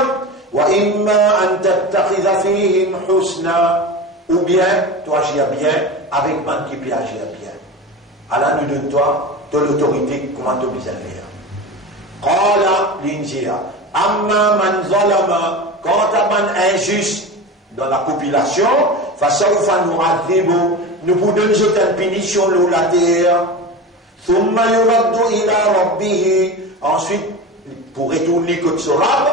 wa imma an tattakhidha fihim husna, ou bien tu agis bien avec ban qui peut agir bien. Allah nous donne toi de l'autorité, comment tu besoin de faire. Qala l'injia, amma man zalama, quand tu man injuste, dans la population, nous pouvons donner une punition sur la terre. Ensuite, pour retourner contre Sorab,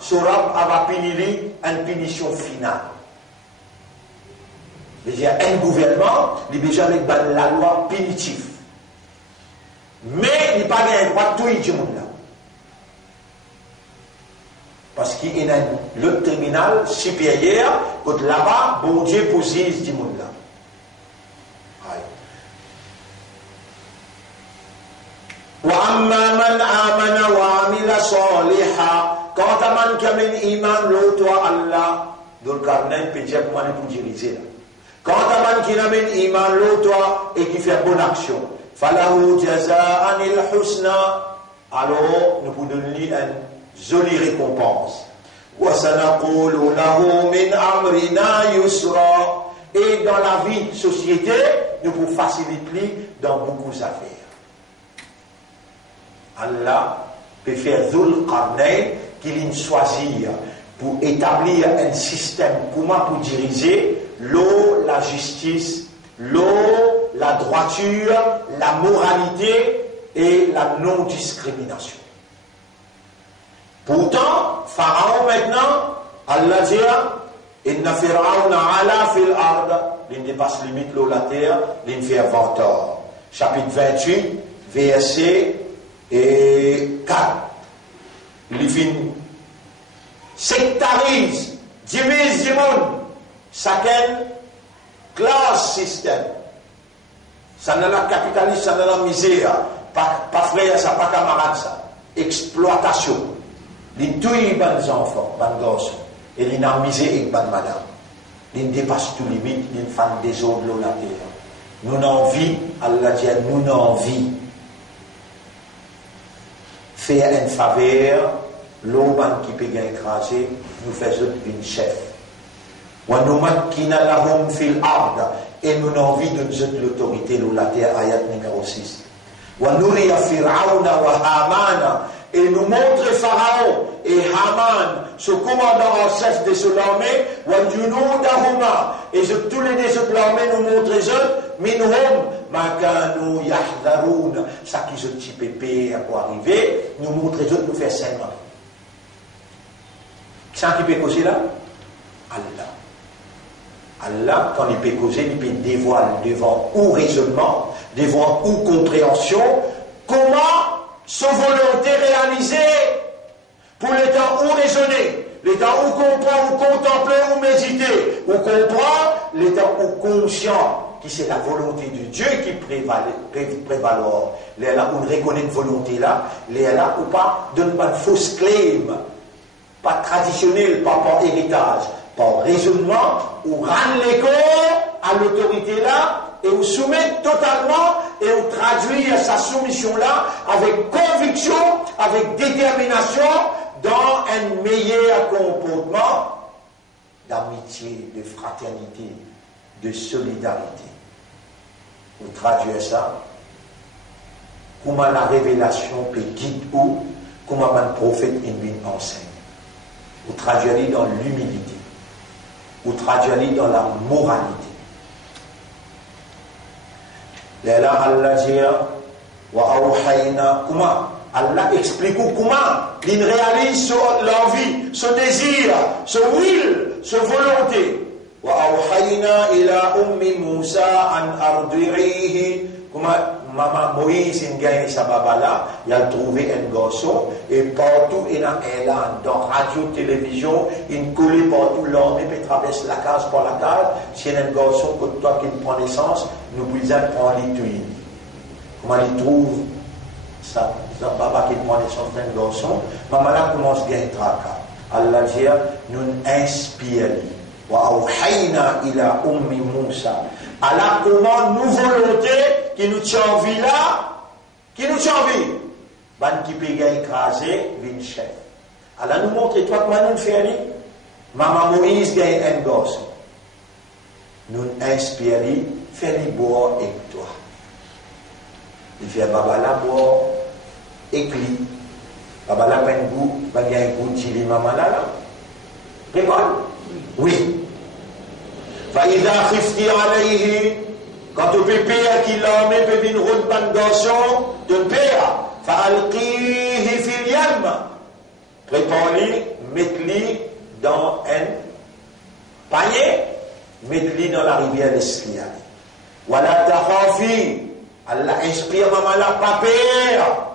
Sorab va punir une punition finale. Il y a un gouvernement, il est déjà avec la loi punitive. Mais il n'y a pas de droit de tout le monde là. Parce qu'il y a le terminal supérieur, que là-bas, bon Dieu posise du monde là. وَأَمَّا مَنْ آمَنَ وَعَمِلَ صَالِحًا. Quand tu as qui amène iman, l'autre Allah, Dhul Qarnayn peut dire comment il peut diriger là. Quand tu as qui amène iman, l'autre et qui fait bonne action, فَلَهُ جَزَاءً الْحُسْنَى. Alors, nous pouvons donner une jolie récompense. وَسَنَقُولُ لَهُ مِنْ أَمْرِنَا يُسْرًا. Et dans la vie de société, nous pouvons faciliter dans beaucoup d'affaires. Allah peut faire Dhul Qarnayn qu'il choisit pour établir un système comment pour diriger l'eau, la justice, l'eau, la droiture, la moralité et la non-discrimination. Pourtant, Pharaon maintenant, Allah dit, Inna Fir'auna ala fil ard, il dépasse limite l'eau la terre, il fait venteur. Chapitre 28, verset 4. Il fait sectarise, divise du monde, chacun classe système. Ça n'a la capitaliste, ça n'a la misère, pas frère, ça, pas camarade, ça. Exploitation. Il tue les enfants, les garçons, et il a misé avec les madame. Il dépasse toutes les limites, il fait des ordres de la terre. Nous n'avons envie, Allah dit, nous n'avons envie. Faire une faveur, l'homme qui peut écraser, nous faisons une chef. et nous avons envie de nous l'autorité, la terre, ayat numéro 6. Wa nuriya Fir'auna wa Hamana, et nous montrer Pharaon et Haman, ce commandant en chef de cette armée, wa junudahuma, et tous les deux de l'armée nous montrent minhum ma kanu yahdharun, ça qui se petit pépé à quoi arriver, nous montrent nous faire seulement. Qui qui peut causer là? Allah. Allah, quand il peut causer, il peut dévoiler devant ou raisonnement, devant ou compréhension, comment sa volonté réalisée pour les temps où raisonner, les temps où comprendre, ou contempler, ou méditer, ou comprendre, les temps où conscient, qui c'est la volonté de Dieu qui prévaloir. Les là où on reconnaît une volonté là, les là où pas donne pas de fausse claim, pas traditionnel, pas par héritage, par raisonnement, ou rendre les corps à l'autorité là, et vous soumettre totalement, et vous traduire sa soumission là, avec conviction, avec détermination, dans un meilleur comportement d'amitié, de fraternité, de solidarité. Vous traduire ça, comment la révélation peut guider où, comment un prophète enseigne. Vous traduire dans l'humilité. Vous traduire dans la moralité. Là, Allah dit, wa awhayna, comment Allah explique comment il réalise l'envie, ce désir, ce will, ce volonté. Wa awhayna ila ummi Musa an ardi'ihi, comment maman Moïse il gagne sa babala, il a trouvé un garçon et partout il a dans radio, télévision, il colle partout l'armée et traverse la case par la case. Si il y a un garçon que toi qui prend naissance, nous pouvons prendre les tuiles. Comment il trouve ça, papa qui prend naissance d'un garçon, maman là commence à gagner tracas. Allah dit, nous inspirons. Wa awhayna ila ummi Musa. Allah commande nous volonté qui nous tient en vie là, qui nous tient en vie. Ban qui peut écraser, vin chef. Allah nous montre, toi comment nous faisons. Maman Moïse gagne un gosse. Nous inspirons, fais-les boire avec toi. Il fait babala boire, éclit. Babala pas un goût, pas un goût de chili maman là. Répondre? Oui. فإذا خفت عليه, quand tu peux payer qu'il a mis peut une route bandation de payer, فألقيه في اليم, prépare-le, mets-le dans un panier, mets-le dans la rivière d'Esliane. ولا تخافي, Allah inspire maman la pas peur.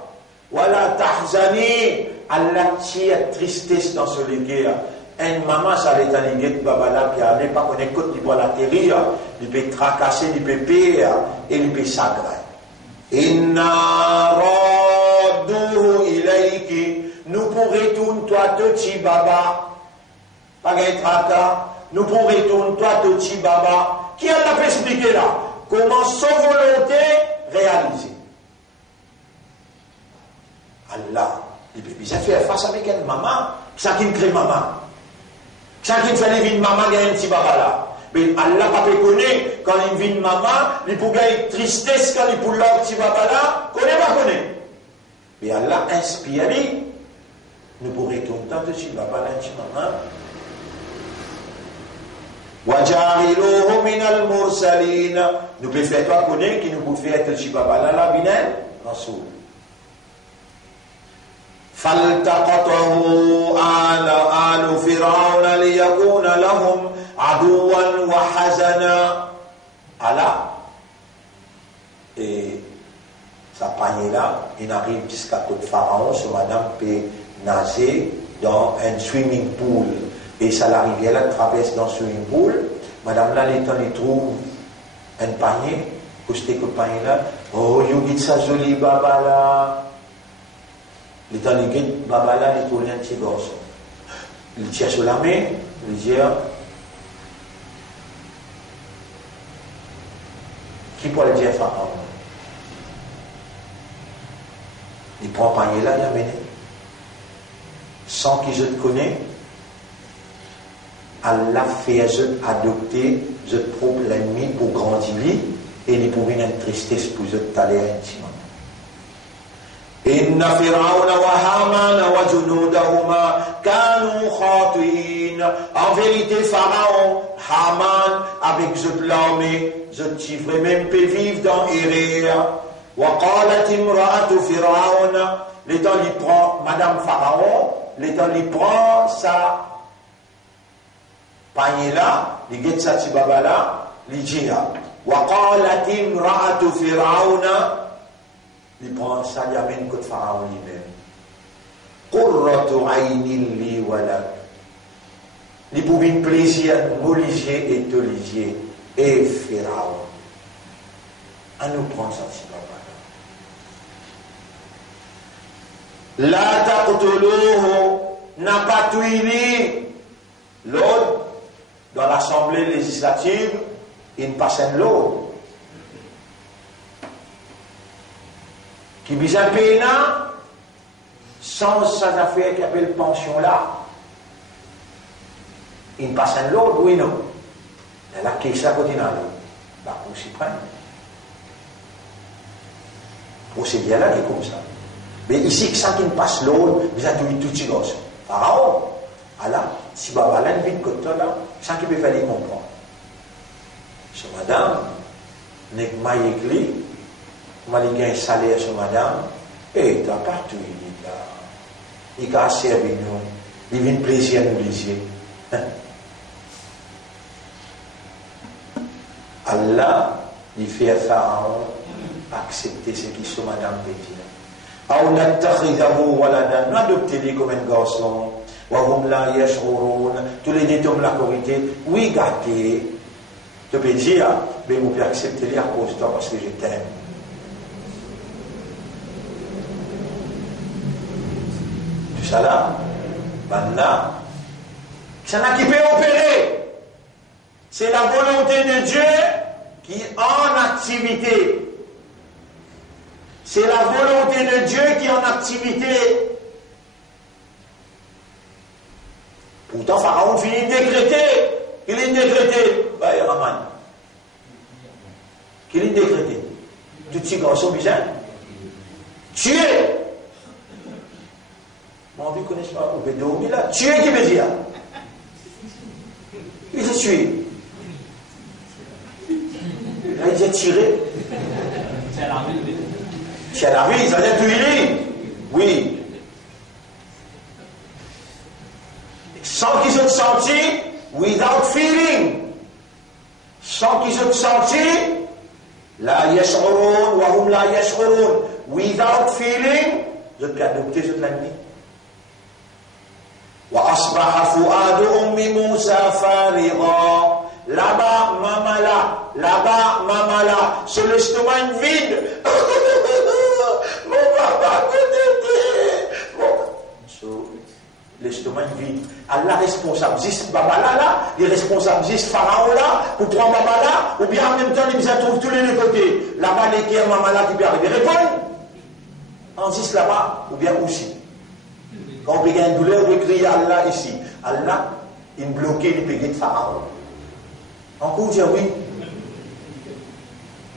ولا تحزني, Allah tire tristesse dans ce guerre. Un maman, ça va être un guet de babala qui n'est pas qu'on écoute, il peut l'atterrir, il peut tracasser, il peut payer, et il peut s'aggraver. Inna radduhu ilayki, nous pourrons retourner toi petit baba, pas un tracas, nous pourrons retourner toi petit baba. Qui a fait expliquer là? Comment sa volonté réaliser? Allah, il peut bien faire face avec une maman, ça qui crée maman. Ça qui fait une maman gagne un petit baba là. Mais Allah pas connaît quand il vit une maman, il peut gagner tristesse quand il peut l'autre petit baba là, connaît pas connaît. Mais Allah inspire, nous pourrons retourner tant de petit baba là, un petit maman. Wajariluhu minal mursalin, nous pouvons faire toi connaître qui nous peut faire un petit baba là, la binel, Rasoul. فالتقطه آل فرعون ليكون لهم عدوا وحزنا. Allah, et sa panier là, il arrive jusqu'à côté Pharaon, ce madame peut nager dans un swimming pool. Et ça la rivière là traverse dans le swimming pool. Madame là, il trouve un panier, que panier là, oh, you ça joli baba là. Il est en l'église, babala, il est pour un petit garçon. Il tient sur la main, il dit, qui peut le dire Pharaon? Il prend un panier là, il a mené. Sans qu'il se connaisse, Allah fait adopter ce problème pour grandir et il pour une tristesse pour eux d'aller intimement. Inna Fir'auna wa Hamana wa junudahuma kanu khati'in. En vérité, Pharaon, Haman, avec l'armée, je t'ivrais même pas vivre dans Eréa. Wa qalat imra'atu Fir'auna. L'état lui prend, Madame Pharaon, l'état lui prend sa panier là, il guette sa tibaba là, il dit wa qalat imra'atu Fir'auna. Il prend ça, il amène que Pharaon lui-même. Qurratu aynin li walak. Il pour un plaisir, m'oliger et te liger. Et Pharaon. À nous prendre ça, si papa. La taqtuluhu n'a pas tué l'autre dans l'Assemblée législative, il passe l'autre. Qui vise un pays sans sa affaire qui appelle pension là. Il passe un l'autre, oui, non. Et là, qui est ça continue là? La Cour suprême. Procédure là qui est comme ça. Mais ici, ça qui passe l'autre, vous avez tout de suite. Pharaon, alors, si vous avez une vie de côté là, ça qui peut faire les comprendre. Ce madame, n'est pas écrit. Moi, il gagne un salaire sur madame, et il n'a pas tout, il a servi nous, il vient plaisir à nous les Allah, il fait Pharaon accepter ce qui sur madame peut dire. Nous adoptez-les comme un garçon, tous les détours de la corité, oui, gâtés, tu peux dire, mais vous pouvez accepter les à cause de toi parce que je t'aime. Ça là, maintenant, ça n'a qui peut opérer. C'est la volonté de Dieu qui est en activité. C'est la volonté de Dieu qui est en activité. Pourtant, Pharaon finit de décréter. Il est décrété. Bah, il y a Raman. Qu'il est décrété. Tout ces garçons bizarres. Tuer. Mon Dieu, connaît pas, vous pouvez dormir là. Tuer qui veut dire? Il s'est tué. Là, il a tiré. C'est la vie, ça veut dire tuer. Oui. Sans qu'ils aient senti, without feeling. Sans qu'ils aient senti, la yash'urun, wa hum la yash'urun. Without feeling, je peux adopter cette nuit. وأصبح فؤاد أم موسى فارغا là-bas maman là sur l'estomac vide mon papa l'estomac vide Allah responsable juste baba là il est responsable juste Pharaon là ou trois maman là ou bien en même temps ils trouvent tous les deux côtés là-bas les qui maman là qui peut arriver répondre en juste là-bas ou bien aussi. Quand on a une douleur, on écrit Allah ici. Allah, il bloquait les péchés de Pharaon. Encore dire oui.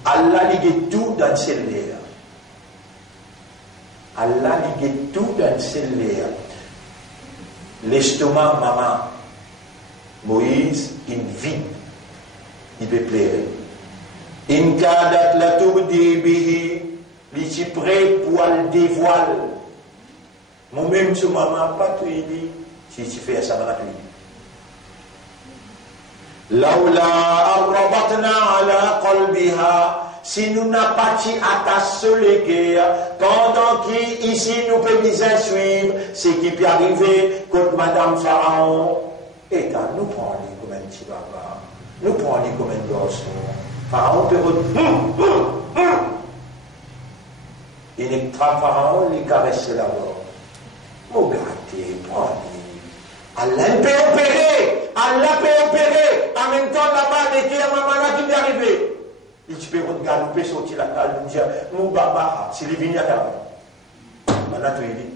Allah ligue tout dans ses lèvres. Allah ligue tout dans ses lèvres. L'estomac, maman, Moïse, il vide. Il peut pleurer. In kadat la tubdi bihi, il est prêt pour le dévoiler. Moi-même, ce maman, pas tout dit, si tu fais ça, pas tout dit. Laula arrabatna ala qalbiha, si nous n'avons pas attaché le cœur, pendant qu'ici nous pouvons bien suivre, ce qui peut arriver contre Madame Pharaon, et quand nous prenons comme un petit papa, nous prenons comme un garçon, Pharaon peut redire, il est très Pharaon, il caresse la mort. Regardez, prenez. Allah peut opérer. Allah peut opérer. En même temps, là-bas, il y a maman là qui est arrivé. Il peut regarder, sortir la calle, dire, mon baba, c'est les vignes à table. Maintenant, tu dis,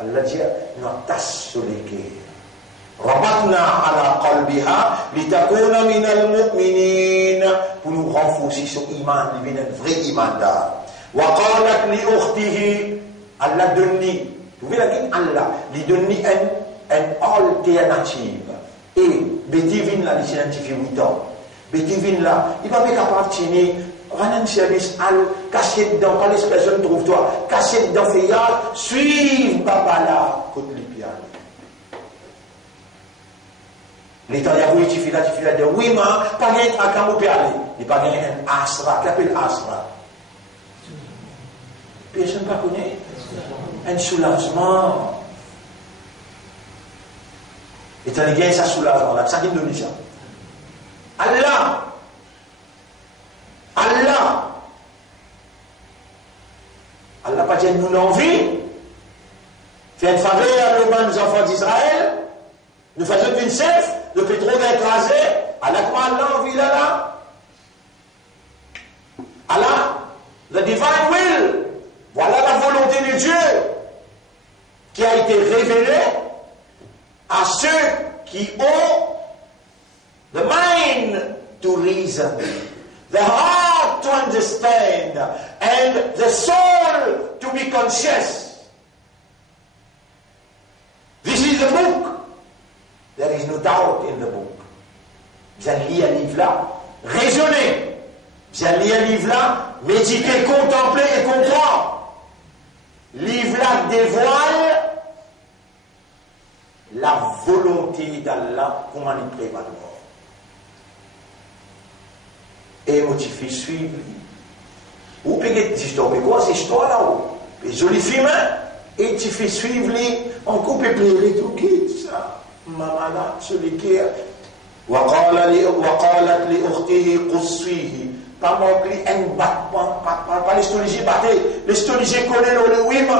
Allah dit, nous tasse sur les cœurs. Rabatna ala qalbiha litakuna minal mu'minin. Pour nous renforcer son iman, il vient un vrai iman là. Wa qalat li ukhtihi, Allah donne, vous voyez là, Allah, lui donne une alternative. Et, Betivin là, il s'est identifié 8 ans. Betivin là, il va pas capable de tenir un service al caché dedans, quand les personnes trouvent toi, caché dedans, feuillage, suivre Babala, côté Lipial. L'État d'Yahou, il fait là, de oui, mais pas gagné à Kamopé aller. Il pas gagné un Asra, qui appelle Asra. Personne ne connaît. Un soulagement. Et tu as gagné ça soulagement, là, ça qui nous dit ça. Allah. Allah pas dit nous l'envie. Fait une faveur à nos enfants d'Israël. Nous faisons une chef, le pétrole écrasé. Allah comment Allah envie là. Allah, the divine will. Voilà la volonté de Dieu qui a été révélée à ceux qui ont the mind to reason, the heart to understand, and the soul to be conscious. This is the book. There is no doubt in the book. Vous allez lire un livre là, raisonner. Vous allez lire un livre là, méditer, contempler et comprendre. Livre là dévoile la volonté d'Allah, comment il prévoit le mort. Et moi, tu fais suivre. Ou peut-être des histoires, mais quoi, ces histoires-là, les jolies films, et tu fais suivre les, on coupe et pleurer tout qui, ça. Maman là, celui qui est. وقالت لأخته قصيه. Pas montrer un battement, pas l'histologie batté, l'histologie connaît le oui, mais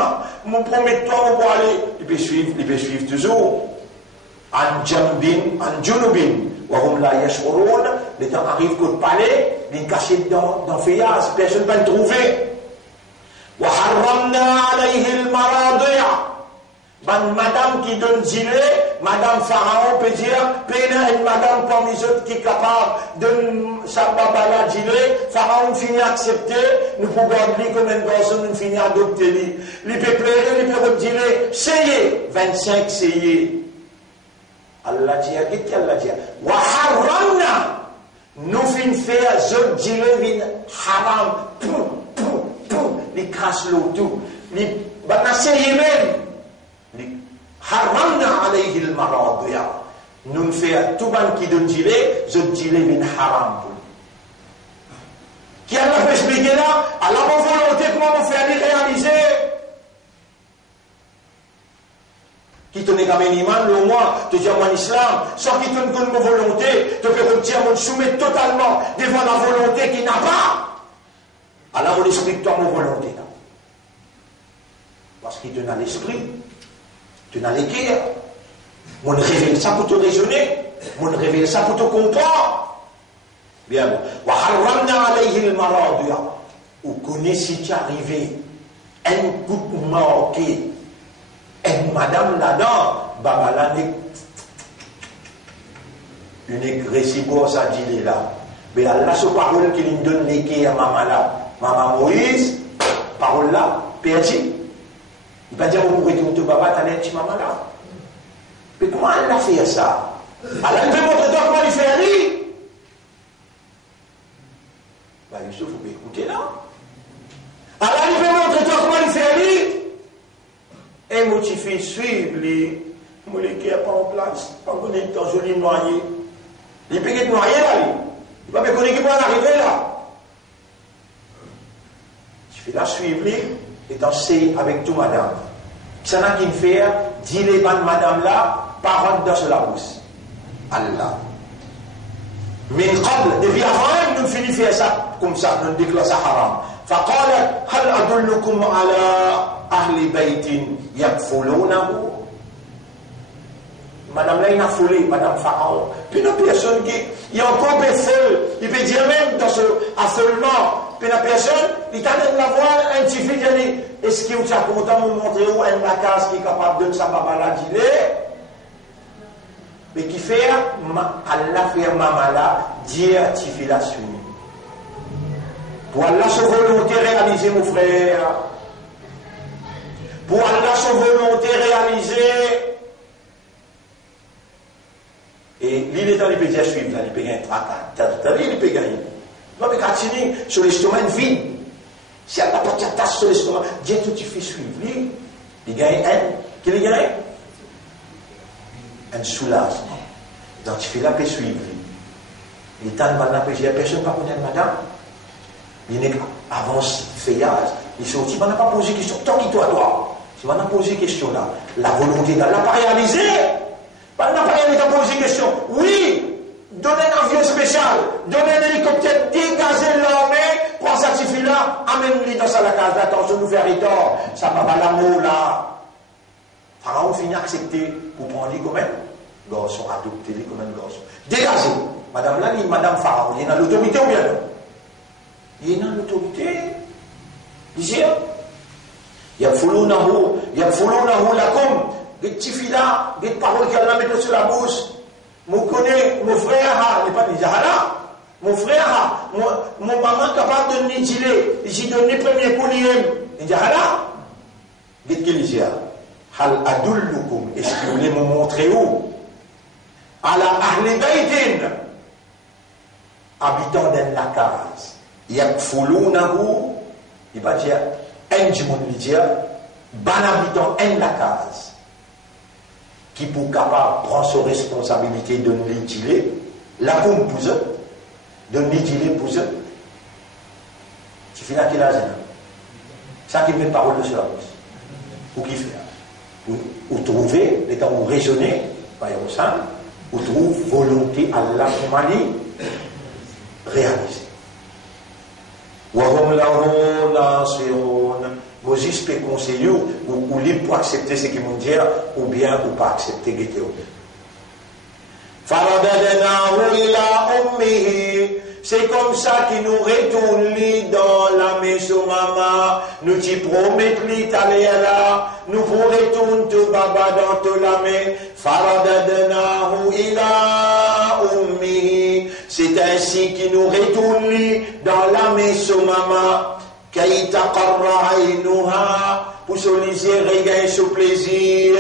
mon premier temps, on va aller, il peut suivre toujours. En Junubin, où là, les temps arrivent qu'au palais, les cachés dans le feuillage, personne ne va le trouver. وحرمنا عليه المراضع. Madame qui donne gilet, Madame Pharaon peut dire, Péna une madame parmi les autres qui est capable de Sababala gilet, Pharaon finit à accepter, nous pouvons garder comme une personne, nous finit à adopter. Les peut pleurer, les peut gilet, seyez, 25 seyez. Allah dit, qu'est-ce qu'Allah dit? Wa haramna, nous finissons faire zot gilet vin haram, les crasse l'eau tout, les banaseyez même. Haramna alayhi al-maradiya. Nous faisons tout le monde qui donne gilet, je gilet min haram. Qui a la expliqué là, à la bonne volonté, comment on fait aller réaliser. Qui tenait comme un imam, le moins, te dire mon islam, sans qui tenait comme une volonté, te faire dire mon soumettre totalement devant la volonté qui n'a pas. Alors on explique toi mon volonté là. Parce qu'il te n'a l'esprit. Tu n'as l'équerre. On révèle ça pour te raisonner. On révèle ça pour te comprendre. Bien bon. Wa haramna alayhi al-maradiya. Ou connais si tu es arrivé. Un coup de marqué. Une madame là-dedans. Babala une agressive ça dit là. Mais Allah, ce parole qui lui donne l'équerre à maman là. Maman Moïse. Parole là. Perdu. Il va dire, vous pouvez dire, Baba, t'as l'air de maman là. Mais comment elle a fait ça? Elle peut montrer toi comment il fait aller. Ben, Youssouf, vous pouvez écouter là. Elle peut montrer toi comment il fait aller. Et moi, tu fais suivre les molécules pas en place. Pas qu'on est dans joli noyé. Il peut être noyé là. Il va me connaître qui va arriver là. Tu fais la suivre et danser avec tout madame. Ça n'a qu'une faire, dis les bandes madame là, parole dans la bouche. Allah. Mais قبل, depuis avant, nous finissons faire ça comme ça, nous déclarons ça haram. فقالت هل أدلكم على أهل بيت يكفلونه. Madame là, il a foulé, Madame Pharaon. Puis une personne qui, il y a encore des feux, il peut dire même dans ce affolement, puis la personne, il t'a donné la voix, un petit fille, il dit, est-ce que vous avez content de me montrer où un macas qui est capable de sa babala d'îler? Mais qui fait, Allah fait maman là, Dieu a tifé la suite. Pour Allah sa volonté réaliser, mon frère. Pour Allah sa volonté réaliser. Et l'île est dans les pays à suivre, là, il peut gagner un tracas. Il peut gagner. Non, mais quand il est sur l'estomac, une vie. Si elle n'a pas de tasse sur l'estomac, Dieu tout il fait suivre. Il gagne un. Qu'il gagne? Un soulagement. Donc il fait la paix suivre. Il est temps de madame, il n'y a personne pas connaître madame. Il n'est avance, feuillage. Il sortit, il n'a pas posé question. Tant qu'il toi. Si on a posé question là, la volonté d'Allah n'a pas réalisé. On n'a pas réalisé à poser question. Oui, donnez un avion spécial, donnez un hélicoptère, dégagez l'armée, prends ça là, amène-le dans la case. Attention, nous faire tort. Ça va pas l'amour là. Pharaon finit accepter pour prendre lui comme un garçon, adopter lui comme un garçon. Dégagez. Madame là, Madame Pharaon, il y a l'autorité ou bien non? Il y a l'autorité. Ici, il y a Foulounahu lakum. Des petits filles là, des paroles qu'elle met sur la bouche. Mon connaît, mon frère, n'est pas déjà là. Mon frère, mon maman capable de nidiler. J'ai donné premier coup il dit là. Qu'est-ce qu'il dit? Hal adullukum. Est-ce que vous voulez me montrer où? Ala ahli baytin. Habitant dans la case. Yakfulunahu. Il va dire, un du monde lui dire, ban habitant en la case. Qui pour capable prendre ses responsabilités de l'étiler, la pomme pour eux, de l'étiler pour eux. Tu fais là quel âge? Ça qui met parole de cela. Pour qui faire? Ou trouver, l'état où raisonner, par exemple, ou trouve volonté Allah pour mani réaliser. Wahum lahum nasirun. Moses peut conseiller ou libre pour accepter ce qu'ils m'ont dit ou bien ou pas accepter guetter ou bien. Faradadnahu ila ummihi. C'est comme ça qu'il nous retourne dans la maison maman. Nous t'y promettons d'aller là. Nous vous retourne tout baba dans toute la main. Faradadnahu ila ummihi. C'est ainsi qu'il nous retourne dans la maison maman. Kay taqarra aynuha, pour solliciter regain ce plaisir,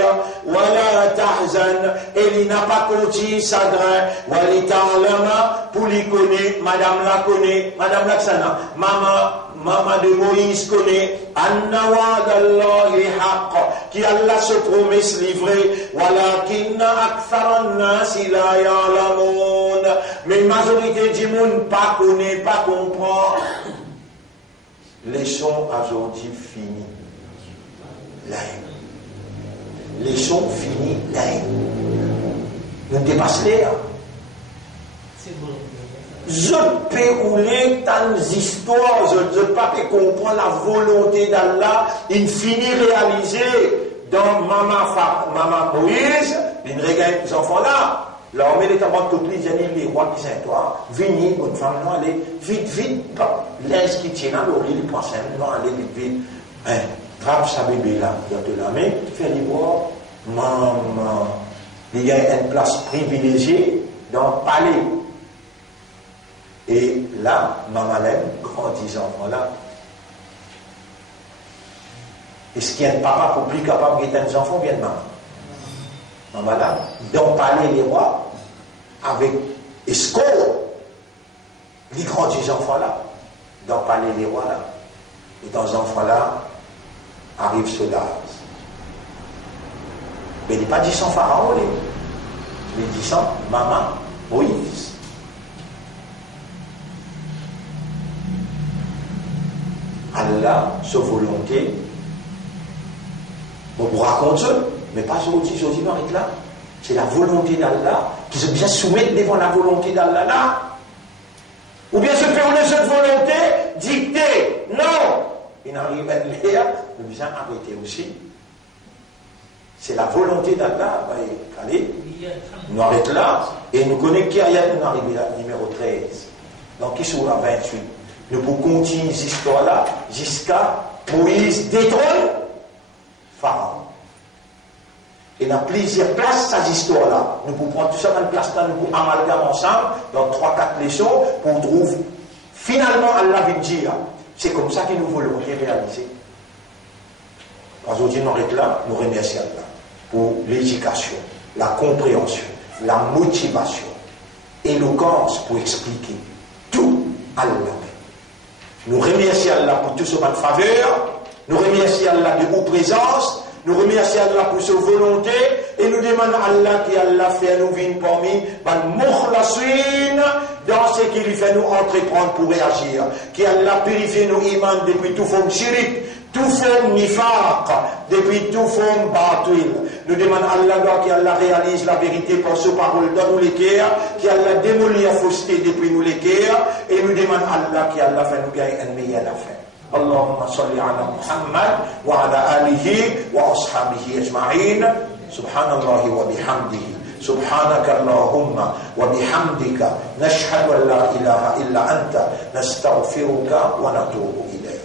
wala tahzan, et il n'a pas conti sagrin, wali ta'lama, pour lui connaître, madame la connaît, madame Laksana, maman de Moïse connaît, anna wa'dallahi haqq, qui Allah se promesse livré, walakinna aktharan nasi la ya'lamun, mais majorité du monde pas connaît, pas comprend. Laissons aujourd'hui fini la haine. Laissons fini la haine. Nous dépassons l'air. Je peux rouler tant d'histoires, je ne peux pas comprendre la volonté d'Allah, une finie réalisée dans maman Moïse, une regarde les enfants là. L'armée est avant toutes les rois qui sont toi, venez, bonne femme, non, allez, vite, laisse qui tient là, l'oreille, il prend ça, non, allez, vite, trappe sa bébé là, dans la main, fais les voir, maman, il y a une place privilégiée dans le palais. Et là, maman l'aime, grandit enfants là. Est-ce qu'il y a un papa pour plus capable de guetter des enfants, bien de maman? Maman là, dans le palais les rois, avec escorte, les grands enfants là, dans le palais les rois là, et dans les enfants là, arrive cela. Mais il n'est pas dit sans Pharaon, il dit sans maman Moïse. Allah, sa volonté, on vous raconte ça, mais pas aujourd'hui, on est là. C'est la volonté d'Allah qui se bien soumettre devant la volonté d'Allah là. Ou bien se permettre cette volonté dictée. Non. Il n'arrive pas de l'air, nous devons arrêter aussi. C'est la volonté d'Allah. Allez, nous arrêtons là. Et nous connaissons qui a nous arrivé à numéro 13. Donc, qui sont à 28. Nous pouvons continuer cette histoire-là jusqu'à Moïse détrône Pharaon. Et dans plusieurs places, ces histoires-là. Nous pouvons prendre tout ça dans une place là, nous pouvons amalgamer ensemble, dans 3-4 leçons, pour trouver finalement Allah vient dire. C'est comme ça que nous voulons réaliser. Aujourd'hui, nous arrêtons là, nous remercions Allah pour l'éducation, la compréhension, la motivation, l'éloquence pour expliquer tout à Allah. Nous remercions Allah pour tout ce bonne faveur, nous remercions Allah de vos présences, nous remercions Allah pour sa volonté et nous demandons à Allah qui Allah fait nous venir parmi dans ce qui lui fait nous entreprendre pour réagir. Qui Allah purifie nos imans depuis tout forme chirik, tout forme nifaq, depuis tout forme batil. Nous demandons à Allah qui Allah réalise la vérité par sa parole dans nous les cœurs, qui Allah démolit la fausseté depuis nous les cœurs, et nous demandons à Allah qui Allah fait nous gagner un meilleur affaire. اللهم صل على محمد وعلى آله وأصحابه أجمعين سبحان الله وبحمده سبحانك اللهم وبحمدك نشهد أن لا إله إلا أنت نستغفرك ونتوب إليك